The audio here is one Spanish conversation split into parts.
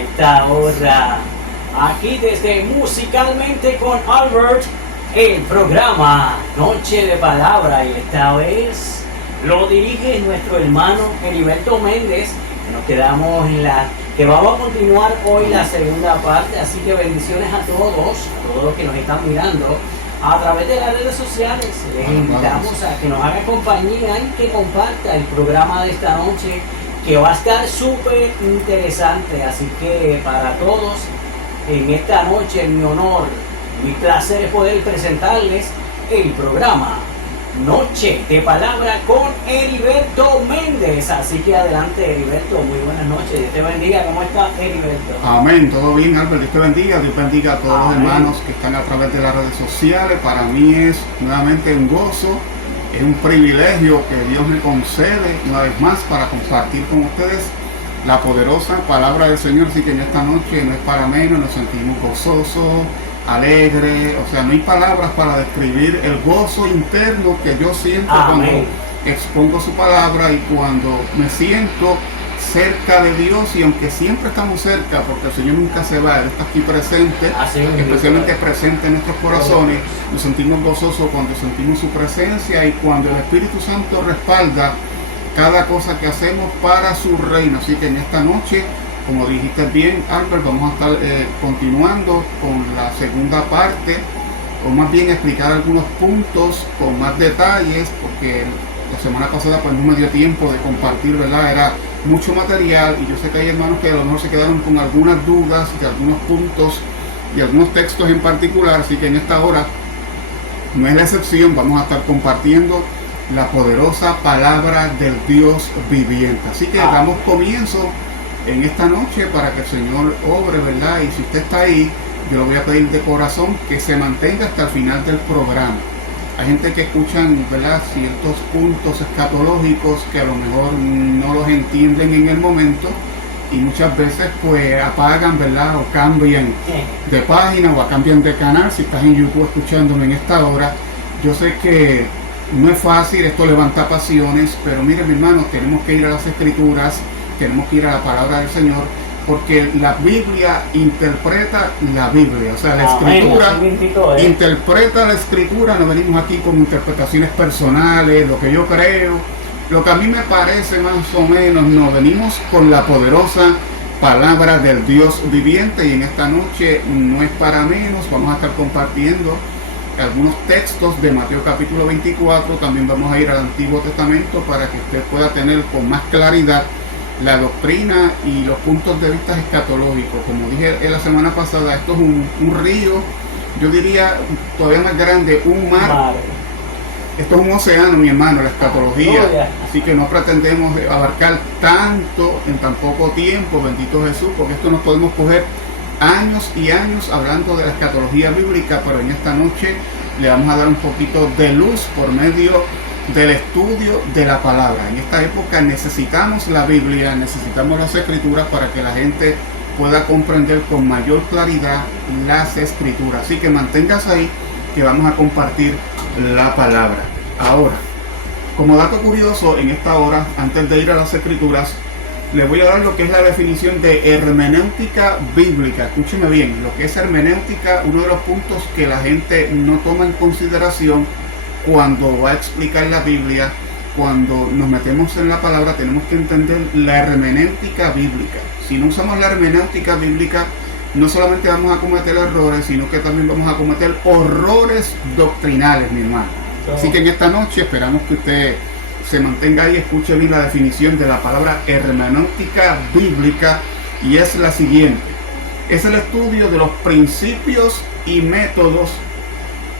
esta hora, aquí desde Musicalmente con Albert, el programa Noche de Palabra, y esta vez lo dirige nuestro hermano Heriberto Méndez. Nos quedamos en que vamos a continuar hoy la segunda parte, así que bendiciones a todos los que nos están mirando a través de las redes sociales. Les invitamos a que nos haga compañía y que comparta el programa de esta noche, que va a estar súper interesante. Así que para todos, en esta noche, en mi honor, mi placer es poder presentarles el programa Noche de Palabra con Heriberto Méndez. Así que adelante, Heriberto, muy buenas noches, Dios te bendiga. ¿Cómo estás, Heriberto? Amén, todo bien, Albert, Dios te bendiga. Dios bendiga a todos los hermanos que están a través de las redes sociales. Para mí es nuevamente un gozo, es un privilegio que Dios me concede una vez más para compartir con ustedes la poderosa palabra del Señor. Así que en esta noche no es para menos, nos sentimos gozosos, alegre, o sea, no hay palabras para describir el gozo interno que yo siento cuando expongo su palabra y cuando me siento cerca de Dios. Y aunque siempre estamos cerca, porque el Señor nunca se va, Él está aquí presente, especialmente presente en nuestros corazones, nos sentimos gozosos cuando sentimos su presencia y cuando el Espíritu Santo respalda cada cosa que hacemos para su reino. Así que en esta noche, como dijiste bien, Albert, vamos a estar continuando con la segunda parte, o más bien explicar algunos puntos con más detalles, porque la semana pasada pues no me dio tiempo de compartir, ¿verdad? Era mucho material y yo sé que hay hermanos que a lo mejor se quedaron con algunas dudas de algunos puntos y algunos textos en particular. Así que en esta hora no es la excepción, vamos a estar compartiendo la poderosa palabra del Dios viviente. Así que damos comienzo en esta noche para que el Señor obre, ¿verdad? Y si usted está ahí, yo le voy a pedir de corazón que se mantenga hasta el final del programa. Hay gente que escuchan, ¿verdad?, ciertos puntos escatológicos que a lo mejor no los entienden en el momento y muchas veces pues apagan, ¿verdad?, o cambian de página o cambian de canal. Si estás en YouTube escuchándome en esta hora, yo sé que no es fácil, esto levanta pasiones, pero mire, mi hermano, tenemos que ir a las Escrituras, tenemos que ir a la palabra del Señor, porque la Biblia interpreta la Biblia, o sea, la Escritura interpreta la Escritura. No venimos aquí con interpretaciones personales, lo que yo creo, lo que a mí me parece más o menos, no, venimos con la poderosa palabra del Dios viviente. Y en esta noche no es para menos, vamos a estar compartiendo algunos textos de Mateo capítulo 24, también vamos a ir al Antiguo Testamento para que usted pueda tener con más claridad la doctrina y los puntos de vista escatológicos. Como dije en la semana pasada, esto es un río, yo diría todavía más grande, un mar. Esto es un océano, mi hermano, la escatología. Así que no pretendemos abarcar tanto en tan poco tiempo, bendito Jesús, porque esto nos podemos coger años y años hablando de la escatología bíblica, pero en esta noche le vamos a dar un poquito de luz por medio del estudio de la palabra. En esta época necesitamos la Biblia, necesitamos las Escrituras para que la gente pueda comprender con mayor claridad las Escrituras. Así que manténgase ahí, que vamos a compartir la palabra. Ahora, como dato curioso, en esta hora, antes de ir a las Escrituras, les voy a dar lo que es la definición de hermenéutica bíblica. Escúcheme bien, lo que es hermenéutica, uno de los puntos que la gente no toma en consideración cuando va a explicar la Biblia. Cuando nos metemos en la palabra, tenemos que entender la hermenéutica bíblica. Si no usamos la hermenéutica bíblica, no solamente vamos a cometer errores, sino que también vamos a cometer horrores doctrinales, mi hermano. Así que en esta noche esperamos que usted se mantenga ahí, escuche bien la definición de la palabra hermenéutica bíblica, y es la siguiente: es el estudio de los principios y métodos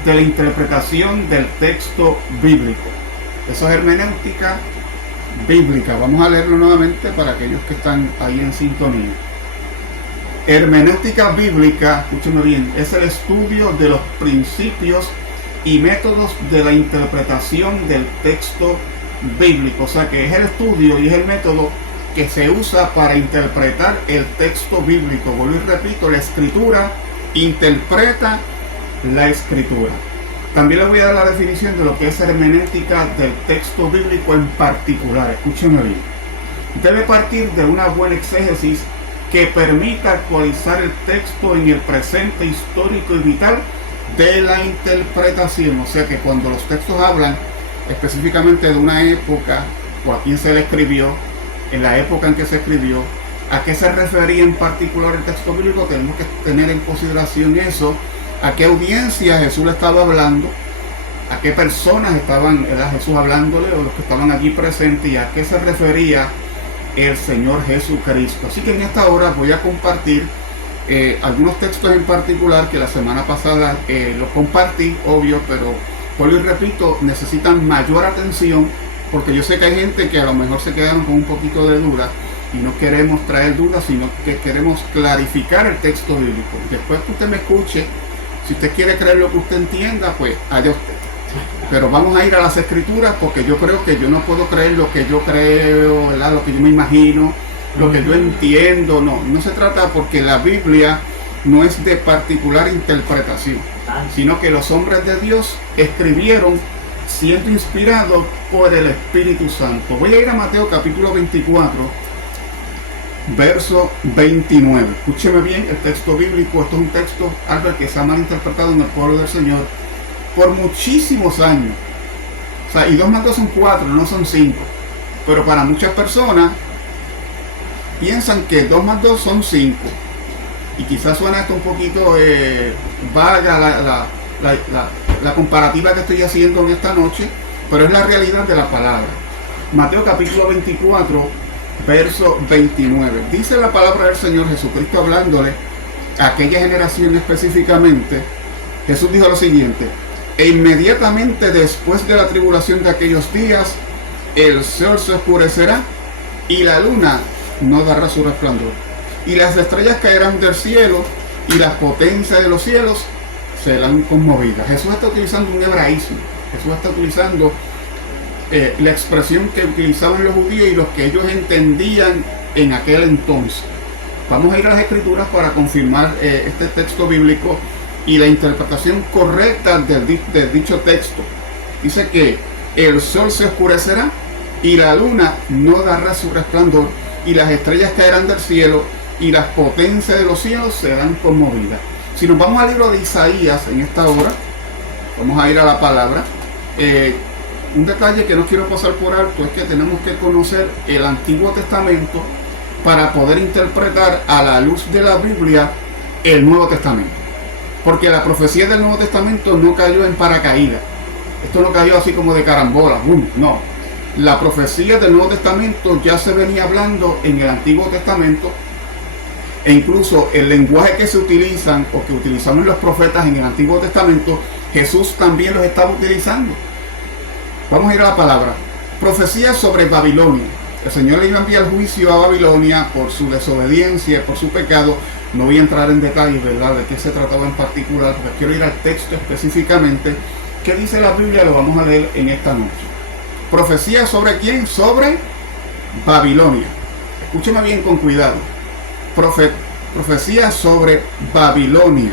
de la interpretación del texto bíblico. Eso es hermenéutica bíblica. Vamos a leerlo nuevamente para aquellos que están ahí en sintonía. Hermenéutica bíblica, escúcheme bien, es el estudio de los principios y métodos de la interpretación del texto bíblico. O sea que es el estudio y es el método que se usa para interpretar el texto bíblico. Vuelvo y repito, la Escritura interpreta la Escritura. También les voy a dar la definición de lo que es hermenéutica del texto bíblico en particular. Escúchenme bien. Debe partir de una buena exégesis que permita actualizar el texto en el presente histórico y vital de la interpretación. O sea que cuando los textos hablan específicamente de una época o a quién se le escribió, en la época en que se escribió, a qué se refería en particular el texto bíblico, tenemos que tener en consideración eso, a qué audiencia Jesús le estaba hablando, a qué personas era Jesús hablándole o los que estaban allí presentes y a qué se refería el Señor Jesucristo. Así que en esta hora voy a compartir algunos textos en particular que la semana pasada los compartí, obvio, pero vuelvo y repito, necesitan mayor atención porque yo sé que hay gente que a lo mejor se quedaron con un poquito de duda y no queremos traer dudas, sino que queremos clarificar el texto bíblico. Después que usted me escuche, si usted quiere creer lo que usted entienda, pues allá usted. Pero vamos a ir a las escrituras porque yo creo que yo no puedo creer lo que yo creo, ¿verdad? Lo que yo me imagino, lo que yo entiendo. No se trata porque la Biblia no es de particular interpretación, sino que los hombres de Dios escribieron siendo inspirados por el Espíritu Santo. Voy a ir a Mateo capítulo 24, verso 29. Escúcheme bien el texto bíblico. Esto es un texto, Albert, que se ha malinterpretado en el pueblo del Señor por muchísimos años. O sea, y 2 más 2 son 4, no son 5. Pero para muchas personas piensan que 2 más 2 son 5. Y quizás suena esto un poquito vaga la comparativa que estoy haciendo en esta noche, pero es la realidad de la palabra. Mateo capítulo 24, verso 29. Dice la palabra del Señor Jesucristo hablándole a aquella generación específicamente. Jesús dijo lo siguiente: e inmediatamente después de la tribulación de aquellos días, el sol se oscurecerá y la luna no dará su resplandor, y las estrellas caerán del cielo y las potencias de los cielos serán conmovidas. Jesús está utilizando un hebraísmo. Jesús está utilizando la expresión que utilizaban los judíos y los que ellos entendían en aquel entonces. Vamos a ir a las escrituras para confirmar este texto bíblico y la interpretación correcta del dicho texto. Dice que el sol se oscurecerá y la luna no dará su resplandor y las estrellas caerán del cielo y las potencias de los cielos serán conmovidas. Si nos vamos al libro de Isaías en esta hora, vamos a ir a la palabra. Un detalle que no quiero pasar por alto es que tenemos que conocer el Antiguo Testamento para poder interpretar a la luz de la Biblia el Nuevo Testamento. Porque la profecía del Nuevo Testamento no cayó en paracaídas. Esto no cayó así como de carambola. No. La profecía del Nuevo Testamento ya se venía hablando en el Antiguo Testamento. E incluso el lenguaje que se utilizan o que utilizaban los profetas en el Antiguo Testamento, Jesús también los estaba utilizando. Vamos a ir a la palabra. Profecía sobre Babilonia. El Señor le iba a enviar juicio a Babilonia por su desobediencia, por su pecado. No voy a entrar en detalles, ¿verdad?, de qué se trataba en particular, porque quiero ir al texto específicamente. ¿Qué dice la Biblia? Lo vamos a leer en esta noche. Profecía sobre quién? Sobre Babilonia. Escúcheme bien con cuidado. Profecía sobre Babilonia.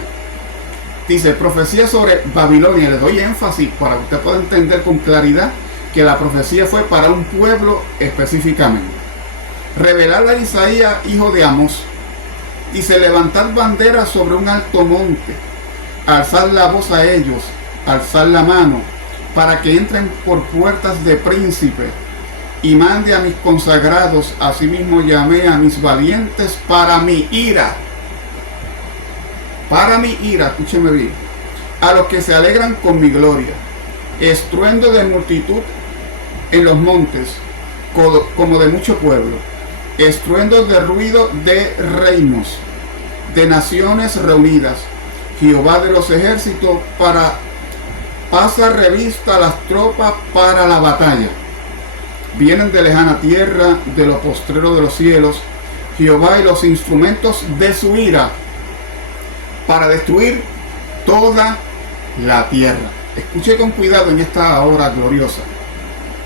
Dice, profecía sobre Babilonia. Le doy énfasis para que usted pueda entender con claridad que la profecía fue para un pueblo específicamente. Revelarla a Isaías, hijo de Amós. Dice, levantad bandera sobre un alto monte, alzad la voz a ellos, alzad la mano, para que entren por puertas de príncipe, y mande a mis consagrados, asimismo llamé a mis valientes para mi ira. Para mi ira, escúcheme bien, a los que se alegran con mi gloria, estruendo de multitud en los montes, como de mucho pueblo, estruendo de ruido de reinos, de naciones reunidas. Jehová de los ejércitos pasa revista a las tropas para la batalla. Vienen de lejana tierra, de lo postrero de los cielos, Jehová y los instrumentos de su ira, para destruir toda la tierra. Escuche con cuidado en esta hora gloriosa.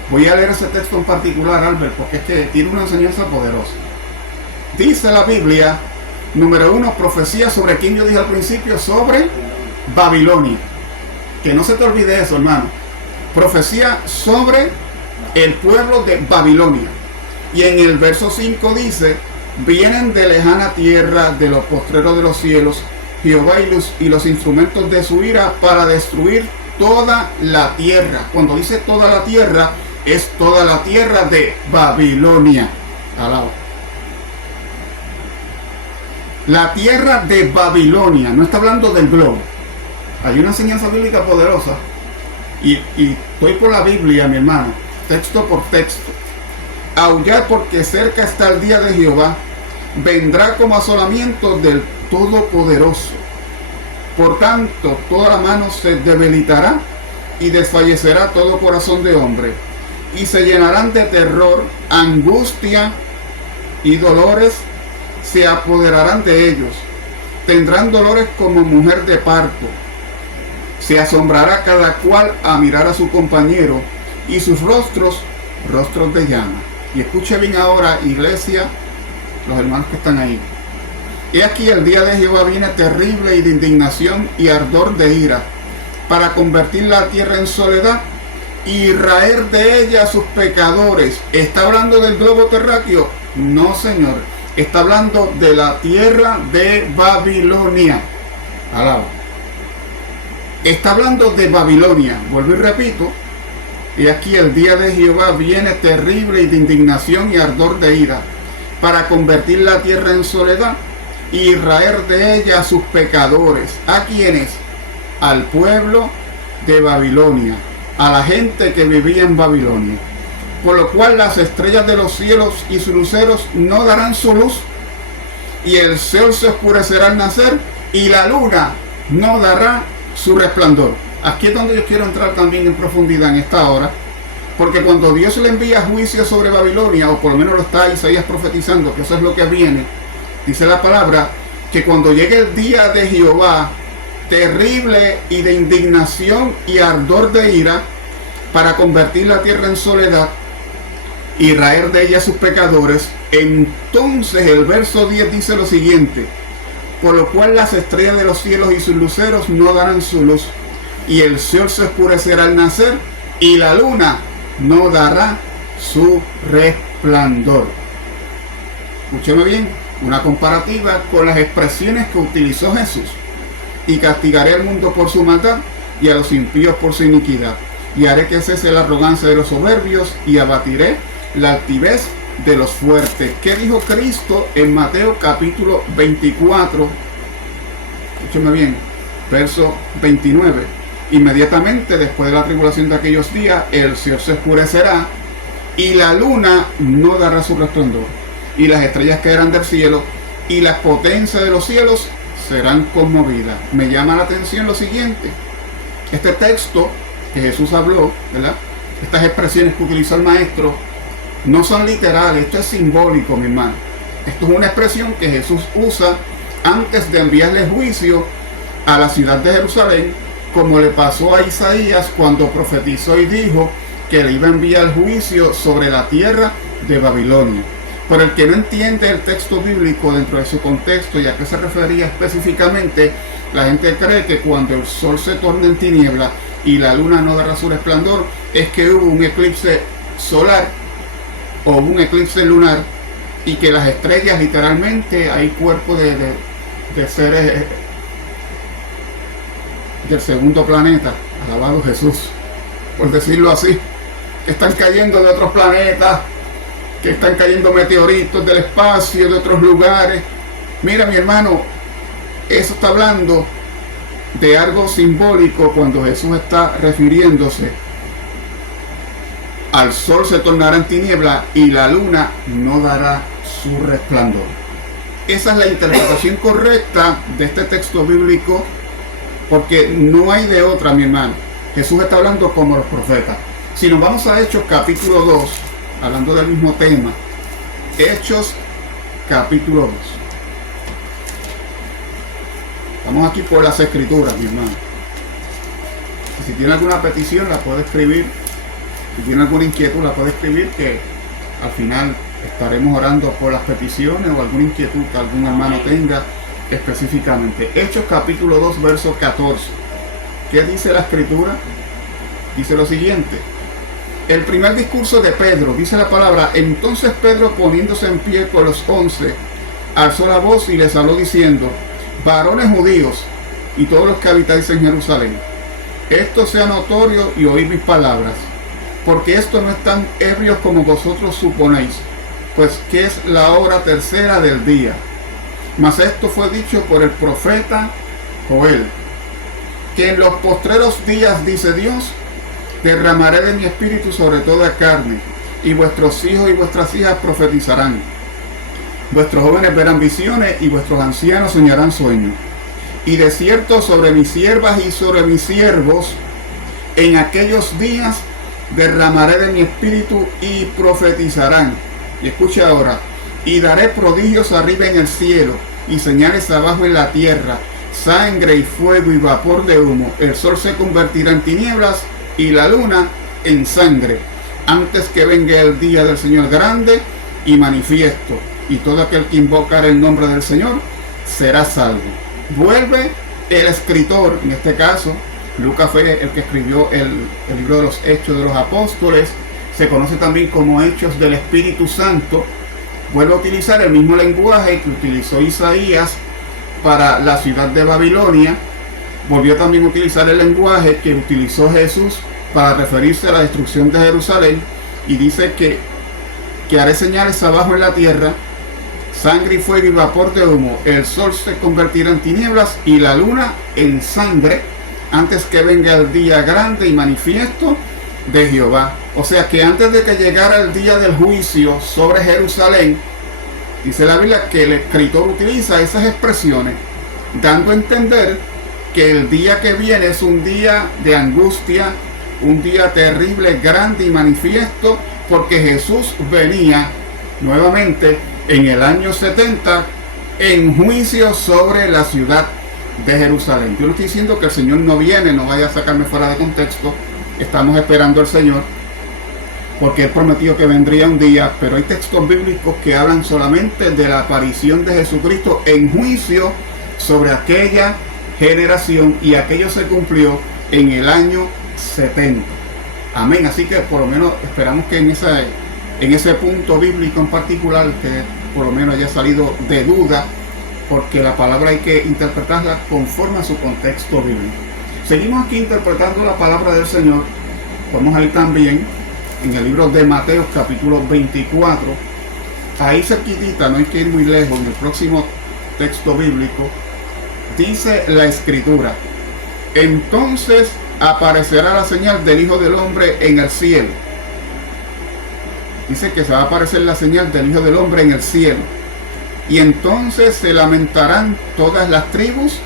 Voy a leer ese texto en particular, Albert, porque es que tiene una enseñanza poderosa. Dice la Biblia, número 1, profecía sobre quién yo dije al principio, sobre Babilonia. Que no se te olvide eso, hermano. Profecía sobre el pueblo de Babilonia. Y en el verso 5 dice, vienen de lejana tierra, de los postreros de los cielos, Jehová y los instrumentos de su ira para destruir toda la tierra. Cuando dice toda la tierra, es toda la tierra de Babilonia. Alaba. La tierra de Babilonia, no está hablando del globo. Hay una enseñanza bíblica poderosa y estoy por la Biblia, mi hermano, texto por texto. Aullad porque cerca está el día de Jehová, vendrá como asolamiento del Todopoderoso. Por tanto, toda la mano se debilitará y desfallecerá todo corazón de hombre, y se llenarán de terror, angustia y dolores se apoderarán de ellos. Tendrán dolores como mujer de parto. Se asombrará cada cual a mirar a su compañero, y sus rostros de llama. Y escuche bien ahora, iglesia, los hermanos que están ahí. He aquí el día de Jehová viene terrible y de indignación y ardor de ira, para convertir la tierra en soledad y raer de ella a sus pecadores. ¿Está hablando del globo terráqueo? No, señor. Está hablando de la tierra de Babilonia. Alaba. Está hablando de Babilonia. Vuelvo y repito. Y aquí el día de Jehová viene terrible y de indignación y ardor de ira, para convertir la tierra en soledad y raer de ella a sus pecadores. ¿A quiénes? Al pueblo de Babilonia, a la gente que vivía en Babilonia. Por lo cual las estrellas de los cielos y sus luceros no darán su luz, y el sol se oscurecerá al nacer, y la luna no dará su resplandor. Aquí es donde yo quiero entrar también en profundidad en esta hora, porque cuando Dios le envía juicio sobre Babilonia, o por lo menos lo está Isaías profetizando, que eso es lo que viene, dice la palabra, que cuando llegue el día de Jehová, terrible y de indignación y ardor de ira, para convertir la tierra en soledad y raer de ella a sus pecadores, entonces el verso 10 dice lo siguiente: por lo cual las estrellas de los cielos y sus luceros no darán su luz, y el sol se oscurecerá al nacer, y la luna no dará su resplandor. Escúcheme bien, una comparativa con las expresiones que utilizó Jesús: y castigaré al mundo por su maldad, y a los impíos por su iniquidad, y haré que cese la arrogancia de los soberbios, y abatiré la altivez de los fuertes. ¿Qué dijo Cristo en Mateo capítulo 24? Escúcheme bien, verso 29. Inmediatamente después de la tribulación de aquellos días, el sol se oscurecerá y la luna no dará su resplandor, y las estrellas caerán del cielo, y las potencias de los cielos serán conmovidas. Me llama la atención lo siguiente: este texto que Jesús habló, ¿verdad? Estas expresiones que utilizó el maestro no son literales, esto es simbólico, mi hermano. Esto es una expresión que Jesús usa antes de enviarle juicio a la ciudad de Jerusalén, como le pasó a Isaías cuando profetizó y dijo que le iba a enviar juicio sobre la tierra de Babilonia. Por el que no entiende el texto bíblico dentro de su contexto y a qué se refería específicamente, la gente cree que cuando el sol se torna en tiniebla y la luna no dará su resplandor, es que hubo un eclipse solar o un eclipse lunar, y que las estrellas, literalmente, hay cuerpos de seres del segundo planeta, alabado Jesús, por decirlo así, están cayendo de otros planetas, que están cayendo meteoritos del espacio, de otros lugares. Mira, mi hermano, eso está hablando de algo simbólico cuando Jesús está refiriéndose al sol se tornará en tiniebla y la luna no dará su resplandor. Esa es la interpretación correcta de este texto bíblico, porque no hay de otra, mi hermano. Jesús está hablando como los profetas. Si nos vamos a Hechos capítulo 2, hablando del mismo tema, Hechos capítulo 2. Estamos aquí por las escrituras, mi hermano. Y si tiene alguna petición, la puede escribir. Si tiene alguna inquietud, la puede escribir, que al final estaremos orando por las peticiones o alguna inquietud que algún hermano tenga específicamente. Hechos capítulo 2, verso 14. ¿Qué dice la escritura? Dice lo siguiente: El primer discurso de Pedro, dice la palabra: entonces Pedro, poniéndose en pie con los 11, alzó la voz y les habló diciendo: varones judíos y todos los que habitáis en Jerusalén, esto sea notorio y oíd mis palabras, porque esto no es tan ebrio como vosotros suponéis, pues que es la hora tercera del día. Mas esto fue dicho por el profeta Joel, que en los postreros días, dice Dios, derramaré de mi espíritu sobre toda carne, y vuestros hijos y vuestras hijas profetizarán. Vuestros jóvenes verán visiones, y vuestros ancianos soñarán sueños. Y de cierto sobre mis siervas y sobre mis siervos, en aquellos días derramaré de mi espíritu y profetizarán. Y escucha ahora: y daré prodigios arriba en el cielo, y señales abajo en la tierra, sangre y fuego y vapor de humo. El sol se convertirá en tinieblas y la luna en sangre, antes que venga el día del Señor grande y manifiesto, y todo aquel que invocar el nombre del Señor será salvo. Vuelve el escritor, en este caso Lucas fue el que escribió el libro de los Hechos de los Apóstoles, se conoce también como Hechos del Espíritu Santo. Vuelve a utilizar el mismo lenguaje que utilizó Isaías para la ciudad de Babilonia. Volvió también a utilizar el lenguaje que utilizó Jesús para referirse a la destrucción de Jerusalén, y dice que haré señales abajo en la tierra, sangre y fuego y vapor de humo. El sol se convertirá en tinieblas y la luna en sangre, antes que venga el día grande y manifiesto de Jehová. O sea que antes de que llegara el día del juicio sobre Jerusalén, dice la Biblia que el escritor utiliza esas expresiones, dando a entender que el día que viene es un día de angustia, un día terrible, grande y manifiesto, porque Jesús venía nuevamente en el año 70 en juicio sobre la ciudad de Jerusalén. Yo no estoy diciendo que el Señor no viene, no vaya a sacarme fuera de contexto. Estamos esperando al Señor, porque Él prometió que vendría un día, pero hay textos bíblicos que hablan solamente de la aparición de Jesucristo en juicio sobre aquella generación, y aquello se cumplió en el año 70. Amén. Así que por lo menos esperamos que en ese punto bíblico en particular, que por lo menos haya salido de duda, porque la palabra hay que interpretarla conforme a su contexto bíblico. Seguimos aquí interpretando la palabra del Señor. Vamos a ir también en el libro de Mateo, capítulo 24. Ahí cerquitita, no hay que ir muy lejos, en el próximo texto bíblico, dice la Escritura: entonces aparecerá la señal del Hijo del Hombre en el cielo. Dice que se va a aparecer la señal del Hijo del Hombre en el cielo. Y entonces se lamentarán todas las tribus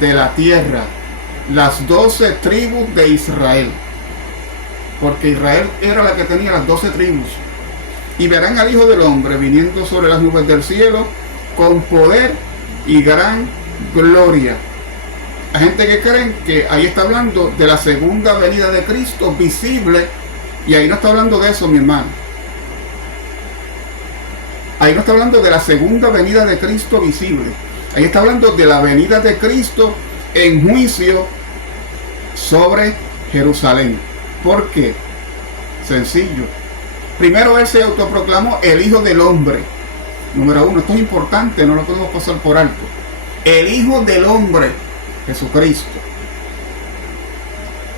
de la tierra, las 12 tribus de Israel. Porque Israel era la que tenía las 12 tribus. Y verán al Hijo del Hombre viniendo sobre las nubes del cielo con poder y gran gloria. Hay gente que creen que ahí está hablando de la segunda venida de Cristo visible, y ahí no está hablando de eso, mi hermano. Ahí no está hablando de la segunda venida de Cristo visible. Ahí está hablando de la venida de Cristo en juicio sobre Jerusalén. ¿Por qué? Sencillo. Primero, Él se autoproclamó el Hijo del Hombre. Número uno, esto es importante, no lo podemos pasar por alto. El Hijo del Hombre, Jesucristo.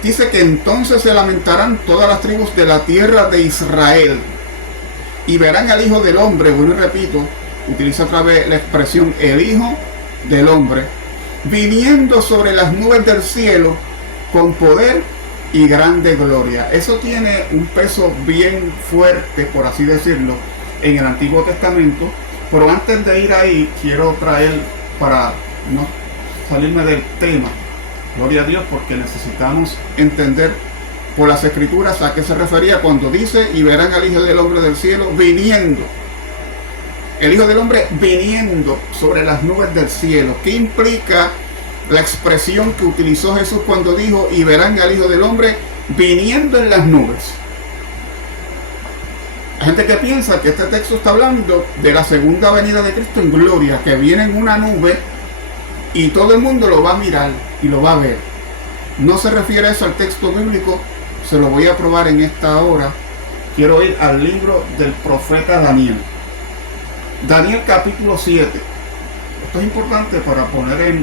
Dice que entonces se lamentarán todas las tribus de la tierra de Israel, y verán al Hijo del Hombre. Bueno, y repito, utiliza otra vez la expresión el Hijo del Hombre, viniendo sobre las nubes del cielo con poder y grande gloria. Eso tiene un peso bien fuerte, por así decirlo, en el Antiguo Testamento. Pero antes de ir ahí, quiero traer, para no salirme del tema, gloria a Dios, porque necesitamos entender por las Escrituras a qué se refería cuando dice: y verán al Hijo del Hombre del cielo viniendo. El Hijo del Hombre viniendo sobre las nubes del cielo. ¿Qué implica la expresión que utilizó Jesús cuando dijo: y verán al Hijo del Hombre viniendo en las nubes? Hay gente que piensa que este texto está hablando de la segunda venida de Cristo en gloria, que viene en una nube y todo el mundo lo va a mirar y lo va a ver. No se refiere a eso al texto bíblico, se lo voy a probar en esta hora. Quiero ir al libro del profeta Daniel. Daniel capítulo 7. Esto es importante para poner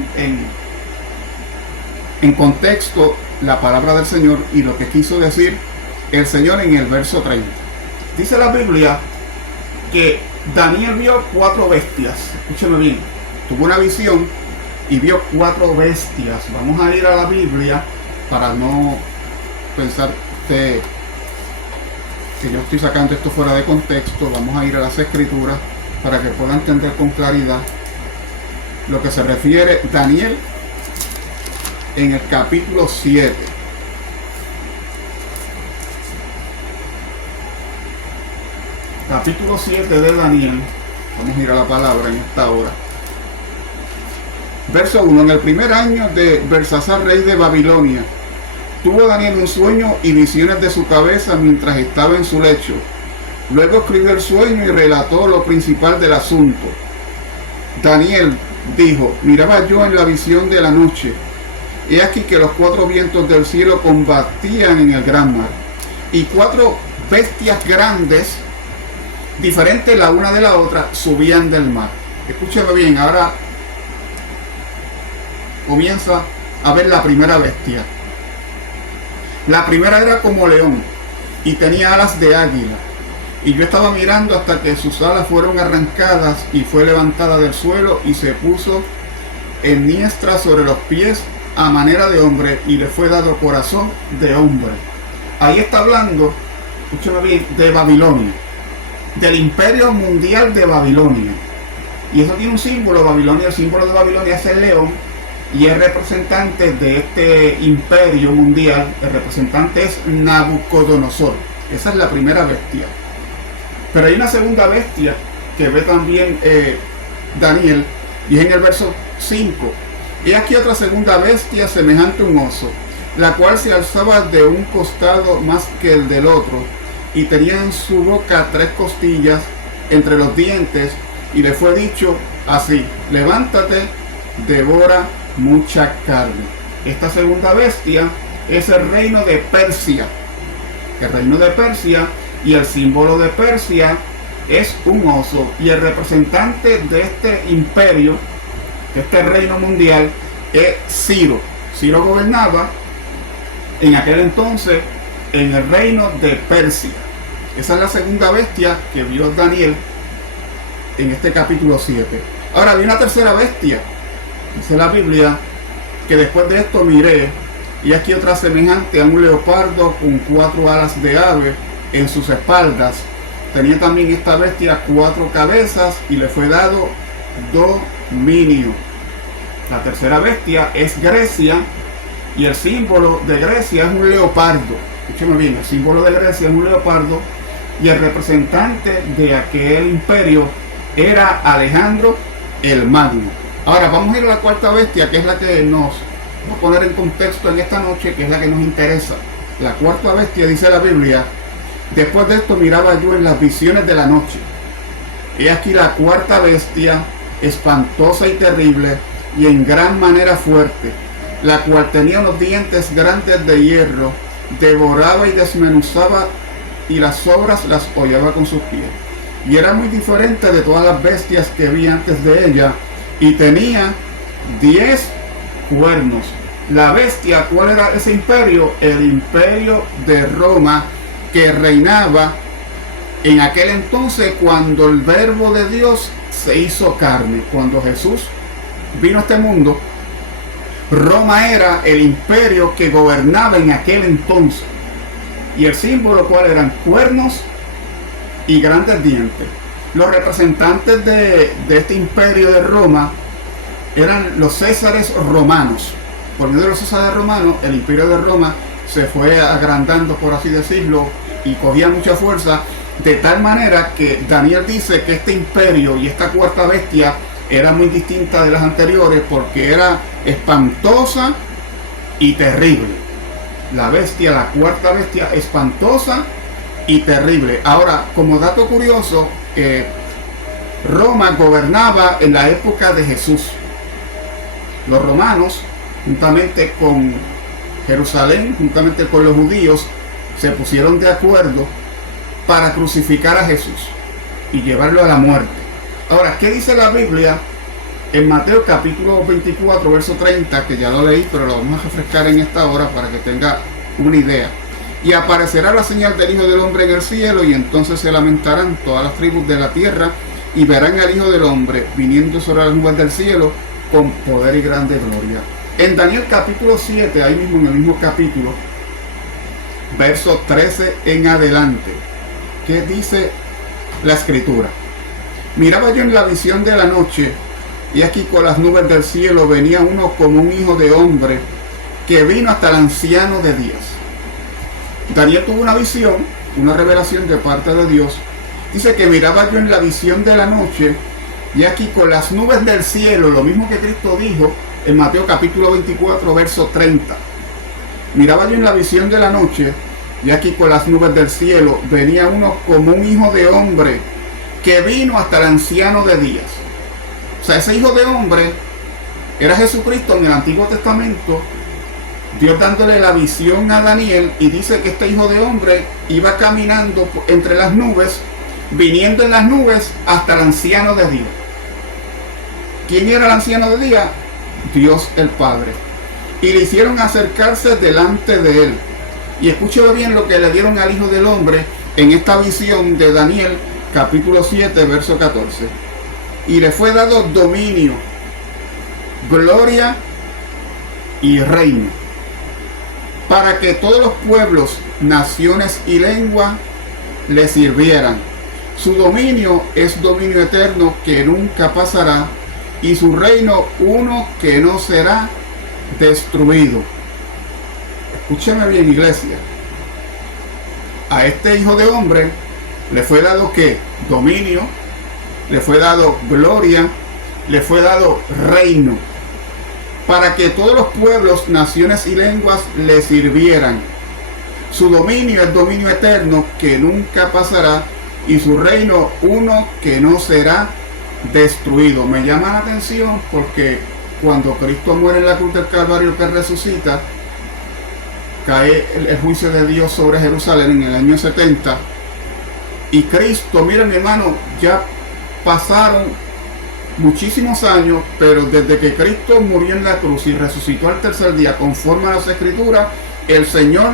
en contexto la palabra del Señor y lo que quiso decir el Señor en el verso 30. Dice la Biblia que Daniel vio 4 bestias. Escúcheme bien. Tuvo una visión y vio 4 bestias. Vamos a ir a la Biblia para no pensar que yo estoy sacando esto fuera de contexto. Vamos a ir a las Escrituras para que pueda entender con claridad lo que se refiere Daniel en el capítulo 7. Capítulo 7 de Daniel. Vamos a ir a la palabra en esta hora. Verso 1. En el primer año de Belsasar, rey de Babilonia, tuvo Daniel un sueño y visiones de su cabeza mientras estaba en su lecho. Luego escribió el sueño y relató lo principal del asunto. Daniel dijo: miraba yo en la visión de la noche, he aquí que los 4 vientos del cielo combatían en el gran mar, y 4 bestias grandes, diferentes la una de la otra, subían del mar. Escúcheme bien, ahora comienza a ver la primera bestia. La primera era como león y tenía alas de águila. Y yo estaba mirando hasta que sus alas fueron arrancadas y fue levantada del suelo y se puso en diestra sobre los pies a manera de hombre y le fue dado corazón de hombre. Ahí está hablando, escúchame bien, de Babilonia, del imperio mundial de Babilonia. Y eso tiene un símbolo. Babilonia, el símbolo de Babilonia es el león y el representante de este imperio mundial, el representante es Nabucodonosor. Esa es la primera bestia. Pero hay una segunda bestia que ve también Daniel, y es en el verso 5. He aquí otra segunda bestia semejante a un oso, la cual se alzaba de un costado más que el del otro, y tenía en su boca 3 costillas entre los dientes, y le fue dicho así: levántate, devora mucha carne. Esta segunda bestia es el reino de Persia. El reino de Persia, y el símbolo de Persia es un oso, y el representante de este imperio, de este reino mundial, es Ciro. Ciro gobernaba en aquel entonces en el reino de Persia. Esa es la segunda bestia que vio Daniel en este capítulo 7. Ahora había una tercera bestia. Dice la Biblia que después de esto miré, y aquí otra semejante a un leopardo con 4 alas de ave en sus espaldas. Tenía también esta bestia 4 cabezas y le fue dado dominio. La tercera bestia es Grecia, y el símbolo de Grecia es un leopardo. Escúcheme bien, el símbolo de Grecia es un leopardo, y el representante de aquel imperio era Alejandro el Magno. Ahora vamos a ir a la cuarta bestia, que es la que nos va a poner en contexto en esta noche, que es la que nos interesa. La cuarta bestia, dice la Biblia: después de esto miraba yo en las visiones de la noche. He aquí la cuarta bestia, espantosa y terrible, y en gran manera fuerte, la cual tenía unos dientes grandes de hierro, devoraba y desmenuzaba, y las sobras las hollaba con sus pies. Y era muy diferente de todas las bestias que vi antes de ella, y tenía 10 cuernos. La bestia, ¿cuál era ese imperio? El imperio de Roma, que reinaba en aquel entonces cuando el verbo de Dios se hizo carne. Cuando Jesús vino a este mundo, Roma era el imperio que gobernaba en aquel entonces. Y el símbolo, ¿cuál eran? Cuernos y grandes dientes. Los representantes de este imperio de Roma eran los césares romanos. Por medio de los césares romanos, el imperio de Roma se fue agrandando, por así decirlo, y cogía mucha fuerza, de tal manera que Daniel dice que este imperio y esta cuarta bestia era muy distinta de las anteriores, porque era espantosa y terrible. La bestia, la cuarta bestia, espantosa y terrible. Ahora, como dato curioso, Roma gobernaba en la época de Jesús. Los romanos, juntamente con Jerusalén, juntamente con los judíos, se pusieron de acuerdo para crucificar a Jesús y llevarlo a la muerte. Ahora, ¿qué dice la Biblia en Mateo capítulo 24, verso 30? Que ya lo leí, pero lo vamos a refrescar en esta hora para que tenga una idea. Y aparecerá la señal del Hijo del Hombre en el cielo, y entonces se lamentarán todas las tribus de la tierra, y verán al Hijo del Hombre viniendo sobre las nubes del cielo con poder y grande gloria. En Daniel capítulo 7, ahí mismo en el mismo capítulo, verso 13 en adelante, ¿qué dice la escritura? Miraba yo en la visión de la noche, y aquí con las nubes del cielo venía uno como un hijo de hombre, que vino hasta el anciano de días. Daniel tuvo una visión, una revelación de parte de Dios. Dice que miraba yo en la visión de la noche, y aquí con las nubes del cielo, lo mismo que Cristo dijo en Mateo capítulo 24, verso 30. Miraba yo en la visión de la noche, y aquí con las nubes del cielo venía uno como un hijo de hombre, que vino hasta el anciano de días. O sea, ese hijo de hombre era Jesucristo en el Antiguo Testamento, Dios dándole la visión a Daniel, y dice que este hijo de hombre iba caminando entre las nubes, viniendo en las nubes hasta el anciano de día. ¿Quién era el anciano de día? Dios el Padre. Y le hicieron acercarse delante de él. Y escúcheme bien lo que le dieron al Hijo del Hombre en esta visión de Daniel, capítulo 7, verso 14. Y le fue dado dominio, gloria y reino, para que todos los pueblos, naciones y lenguas le sirvieran. Su dominio es dominio eterno que nunca pasará, y su reino uno que no será destruido. Escúcheme bien, iglesia. A este Hijo de Hombre le fue dado ¿qué? Dominio, le fue dado gloria, le fue dado reino, para que todos los pueblos, naciones y lenguas le sirvieran. Su dominio es dominio eterno que nunca pasará, y su reino uno que no será destruido. Me llama la atención porque cuando Cristo muere en la cruz del Calvario, que resucita, cae el juicio de Dios sobre Jerusalén en el año 70. Y Cristo, mira mi hermano, ya pasaron muchísimos años, pero desde que Cristo murió en la cruz y resucitó al tercer día, conforme a las Escrituras, el Señor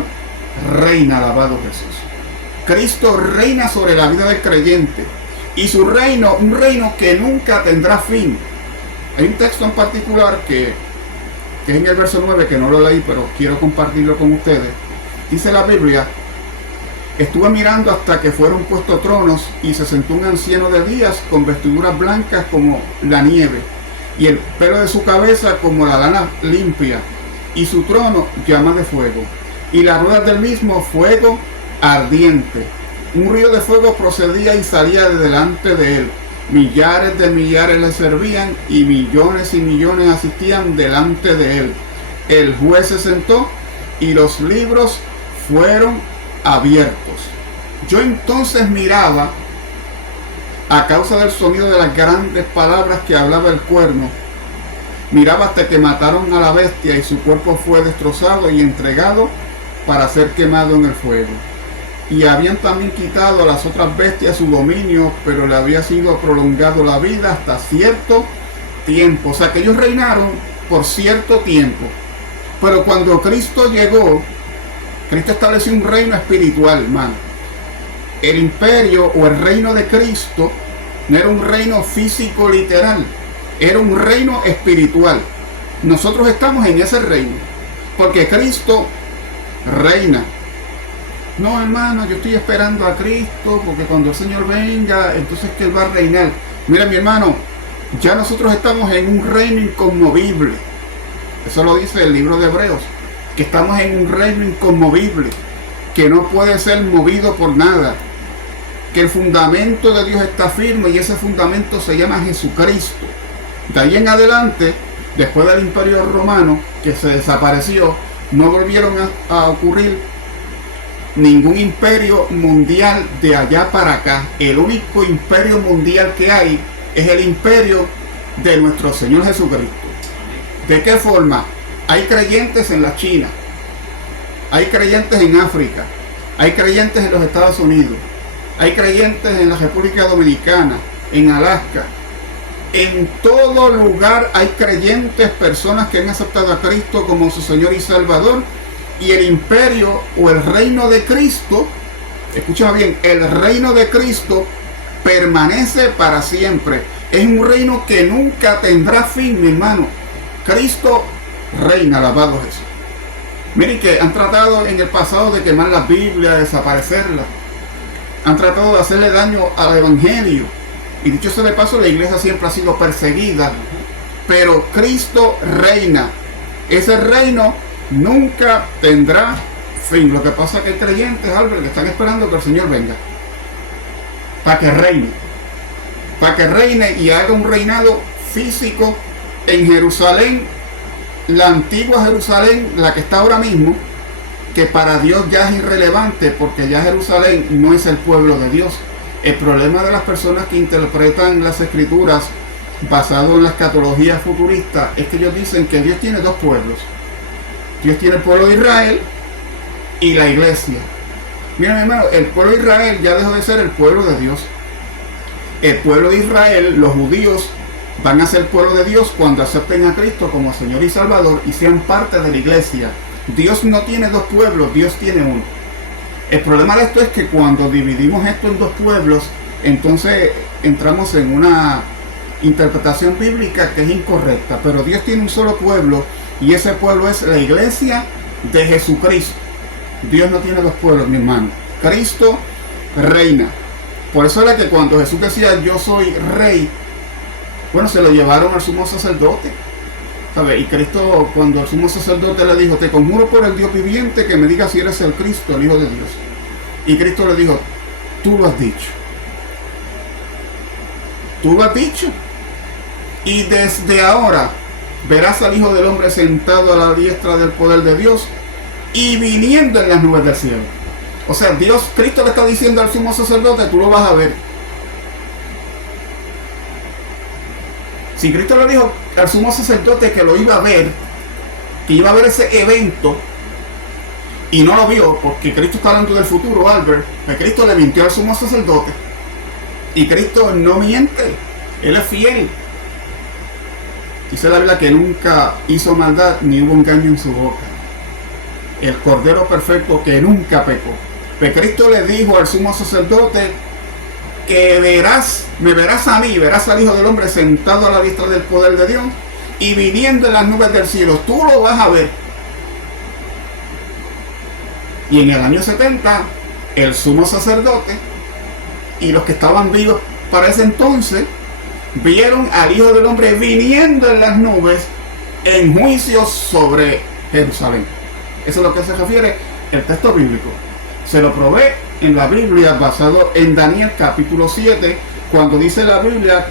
reina, alabado Jesús. Cristo reina sobre la vida del creyente, y su reino, un reino que nunca tendrá fin. Hay un texto en particular que es en el verso 9, que no lo leí, pero quiero compartirlo con ustedes. Dice la Biblia: estuve mirando hasta que fueron puestos tronos, y se sentó un anciano de días con vestiduras blancas como la nieve, y el pelo de su cabeza como la lana limpia, y su trono llama de fuego, y las ruedas del mismo fuego ardiente. Un río de fuego procedía y salía de delante de él. Millares de millares le servían, y millones asistían delante de él. El juez se sentó, y los libros fueron abiertos. Yo entonces miraba, a causa del sonido de las grandes palabras que hablaba el cuerno, miraba hasta que mataron a la bestia, y su cuerpo fue destrozado y entregado para ser quemado en el fuego. Y habían también quitado a las otras bestias su dominio, pero le había sido prolongado la vida hasta cierto tiempo. O sea que ellos reinaron por cierto tiempo. Pero cuando Cristo llegó, Cristo estableció un reino espiritual, hermano. El imperio o el reino de Cristo no era un reino físico literal, era un reino espiritual. Nosotros estamos en ese reino, porque Cristo reina. No, hermano, yo estoy esperando a Cristo, porque cuando el Señor venga, entonces que Él va a reinar. Mira, mi hermano, ya nosotros estamos en un reino inconmovible. Eso lo dice el libro de Hebreos, que estamos en un reino inconmovible, que no puede ser movido por nada, que el fundamento de Dios está firme, y ese fundamento se llama Jesucristo. De ahí en adelante, después del Imperio Romano, que se desapareció, no volvieron a ocurrir ningún imperio mundial de allá para acá. El único imperio mundial que hay es el imperio de nuestro Señor Jesucristo. ¿De qué forma? Hay creyentes en la China, hay creyentes en África, Hay creyentes en los Estados Unidos, hay creyentes en la República Dominicana, en Alaska. En todo lugar hay creyentes, personas que han aceptado a Cristo como su Señor y Salvador. Y el imperio o el reino de Cristo, escucha bien, el reino de Cristo permanece para siempre. Es un reino que nunca tendrá fin, mi hermano. Cristo reina, alabado Jesús. Miren que han tratado en el pasado de quemar la Biblia, de desaparecerla. Han tratado de hacerle daño al Evangelio. Y dicho sea de paso, la iglesia siempre ha sido perseguida. Pero Cristo reina. Ese reino nunca tendrá fin. Lo que pasa es que hay creyentes, Albert, que están esperando que el Señor venga. Para que reine. Para que reine y haga un reinado físico en Jerusalén. La antigua Jerusalén, la que está ahora mismo, que para Dios ya es irrelevante, porque ya Jerusalén no es el pueblo de Dios. El problema de las personas que interpretan las escrituras basado en la escatología futurista es que ellos dicen que Dios tiene dos pueblos. Dios tiene el pueblo de Israel y la iglesia. Mira, mi hermano, el pueblo de Israel ya dejó de ser el pueblo de Dios. El pueblo de Israel, los judíos, van a ser pueblo de Dios cuando acepten a Cristo como Señor y Salvador y sean parte de la iglesia. Dios no tiene dos pueblos, Dios tiene uno. El problema de esto es que cuando dividimos esto en dos pueblos, entonces entramos en una interpretación bíblica que es incorrecta. Pero Dios tiene un solo pueblo y ese pueblo es la iglesia de Jesucristo. Dios no tiene dos pueblos, mi hermano. Cristo reina. Por eso era que cuando Jesús decía yo soy rey, bueno, se lo llevaron al sumo sacerdote, ¿sabe? Y Cristo, cuando el sumo sacerdote le dijo, te conjuro por el Dios viviente que me digas si eres el Cristo, el Hijo de Dios. Y Cristo le dijo, tú lo has dicho. Tú lo has dicho. Y desde ahora verás al Hijo del Hombre sentado a la diestra del poder de Dios y viniendo en las nubes del cielo. O sea, Cristo le está diciendo al sumo sacerdote, tú lo vas a ver. Si Cristo le dijo al sumo sacerdote que lo iba a ver, que iba a ver ese evento, y no lo vio, porque Cristo está hablando del futuro, Albert, que Cristo le mintió al sumo sacerdote. Y Cristo no miente, Él es fiel. Dice la Biblia que nunca hizo maldad, ni hubo engaño en su boca. El Cordero perfecto que nunca pecó. Pero Cristo le dijo al sumo sacerdote que me verás a mí, verás al Hijo del Hombre sentado a la diestra del poder de Dios y viniendo en las nubes del cielo. Tú lo vas a ver. Y en el año 70, el sumo sacerdote y los que estaban vivos para ese entonces vieron al Hijo del Hombre viniendo en las nubes en juicio sobre Jerusalén. Eso es lo que se refiere el texto bíblico. Se lo probé en la Biblia basado en Daniel capítulo 7, cuando dice la Biblia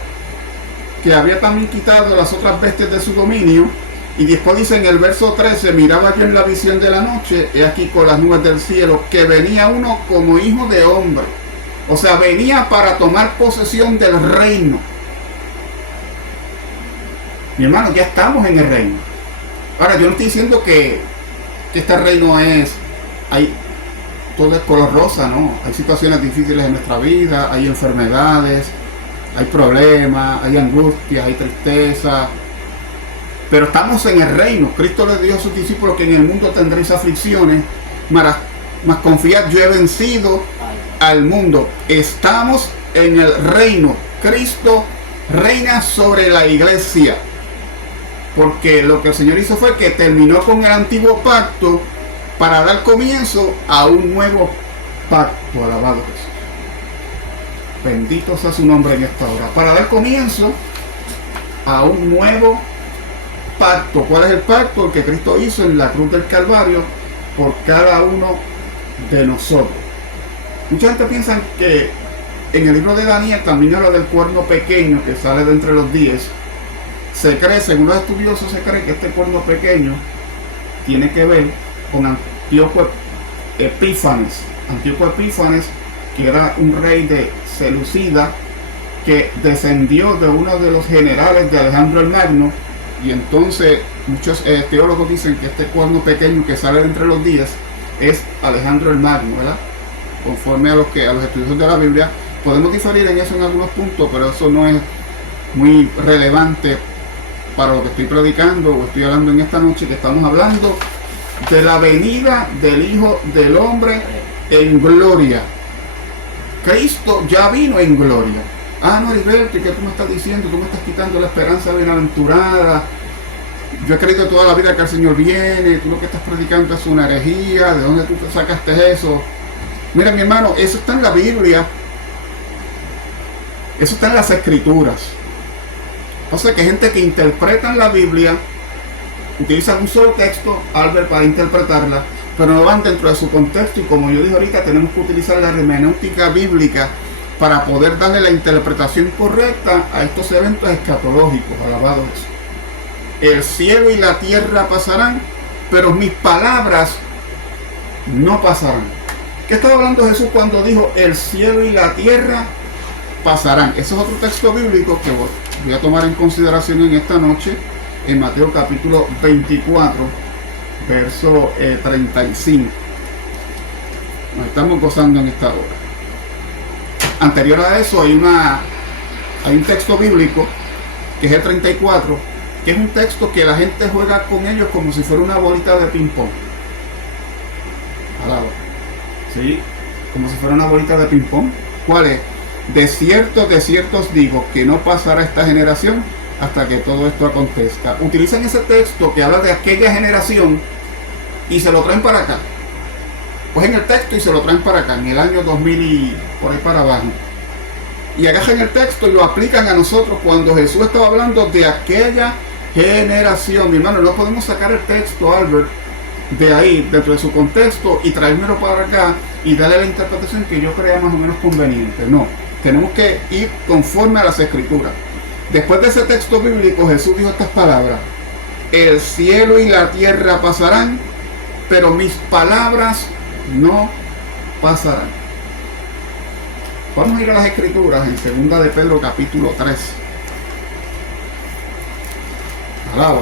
que había también quitado las otras bestias de su dominio. Y después dice en el verso 13, miraba yo en la visión de la noche, he aquí con las nubes del cielo, que venía uno como hijo de hombre. O sea, venía para tomar posesión del reino. Mi hermano, ya estamos en el reino. Ahora, yo no estoy diciendo que este reino todo es color rosa, ¿no? Hay situaciones difíciles en nuestra vida, hay enfermedades, hay problemas, hay angustia, hay tristeza. Pero estamos en el reino. Cristo le dijo a sus discípulos que en el mundo tendréis aflicciones, mas confiad, yo he vencido al mundo. Estamos en el reino. Cristo reina sobre la iglesia. Porque lo que el Señor hizo fue que terminó con el antiguo pacto para dar comienzo a un nuevo pacto. Alabado Jesús. Bendito sea su nombre en esta hora. Para dar comienzo a un nuevo pacto. ¿Cuál es el pacto? El que Cristo hizo en la cruz del Calvario por cada uno de nosotros. Mucha gente piensa que en el libro de Daniel también habla del cuerno pequeño que sale de entre los 10. Se cree, según los estudiosos, se cree que este cuerno pequeño tiene que ver con Antíoco Epífanes. Antíoco Epífanes, que era un rey de Seleucida, que descendió de uno de los generales de Alejandro el Magno. Y entonces muchos teólogos dicen que este cuerno pequeño que sale entre los 10 es Alejandro el Magno, ¿verdad? conforme a los estudiosos de la Biblia. Podemos diferir en eso en algunos puntos, pero eso no es muy relevante para lo que estoy predicando o estoy hablando en esta noche, que estamos hablando de la venida del Hijo del Hombre en gloria. Cristo ya vino en gloria. No, Heriberto, ¿qué tú me estás diciendo? Tú me estás quitando la esperanza bienaventurada. Yo he creído toda la vida que el Señor viene. Tú lo que estás predicando es una herejía. ¿De dónde tú te sacaste eso? Mira, mi hermano, eso está en la Biblia. Eso está en las Escrituras. O sea, que hay gente que interpreta la Biblia, utilizan un solo texto, Albert, para interpretarla, pero no van dentro de su contexto. Y como yo dije ahorita, tenemos que utilizar la hermenéutica bíblica para poder darle la interpretación correcta a estos eventos escatológicos. Alabados. El cielo y la tierra pasarán, pero mis palabras no pasarán. ¿Qué estaba hablando Jesús cuando dijo el cielo y la tierra pasarán? Ese es otro texto bíblico que voy a tomar en consideración en esta noche, en Mateo capítulo 24, verso 35. Nos estamos gozando en esta hora. Anterior a eso hay un texto bíblico, que es el 34, que es un texto que la gente juega con ellos como si fuera una bolita de ping pong. Alaba. ¿Sí? Como si fuera una bolita de ping pong. ¿Cuál es? De cierto os digo que no pasará esta generación hasta que todo esto acontezca. Utilizan ese texto que habla de aquella generación y se lo traen para acá. Cogen el texto y se lo traen para acá, en el año 2000 y por ahí para abajo. Y agarran el texto y lo aplican a nosotros cuando Jesús estaba hablando de aquella generación. Mi hermano, no podemos sacar el texto, Albert, de ahí, dentro de su contexto, y traérmelo para acá y darle la interpretación que yo crea más o menos conveniente. No, tenemos que ir conforme a las Escrituras. Después de ese texto bíblico, Jesús dijo estas palabras: el cielo y la tierra pasarán, pero mis palabras no pasarán. Vamos a ir a las Escrituras en 2 de Pedro capítulo 3. Alaba.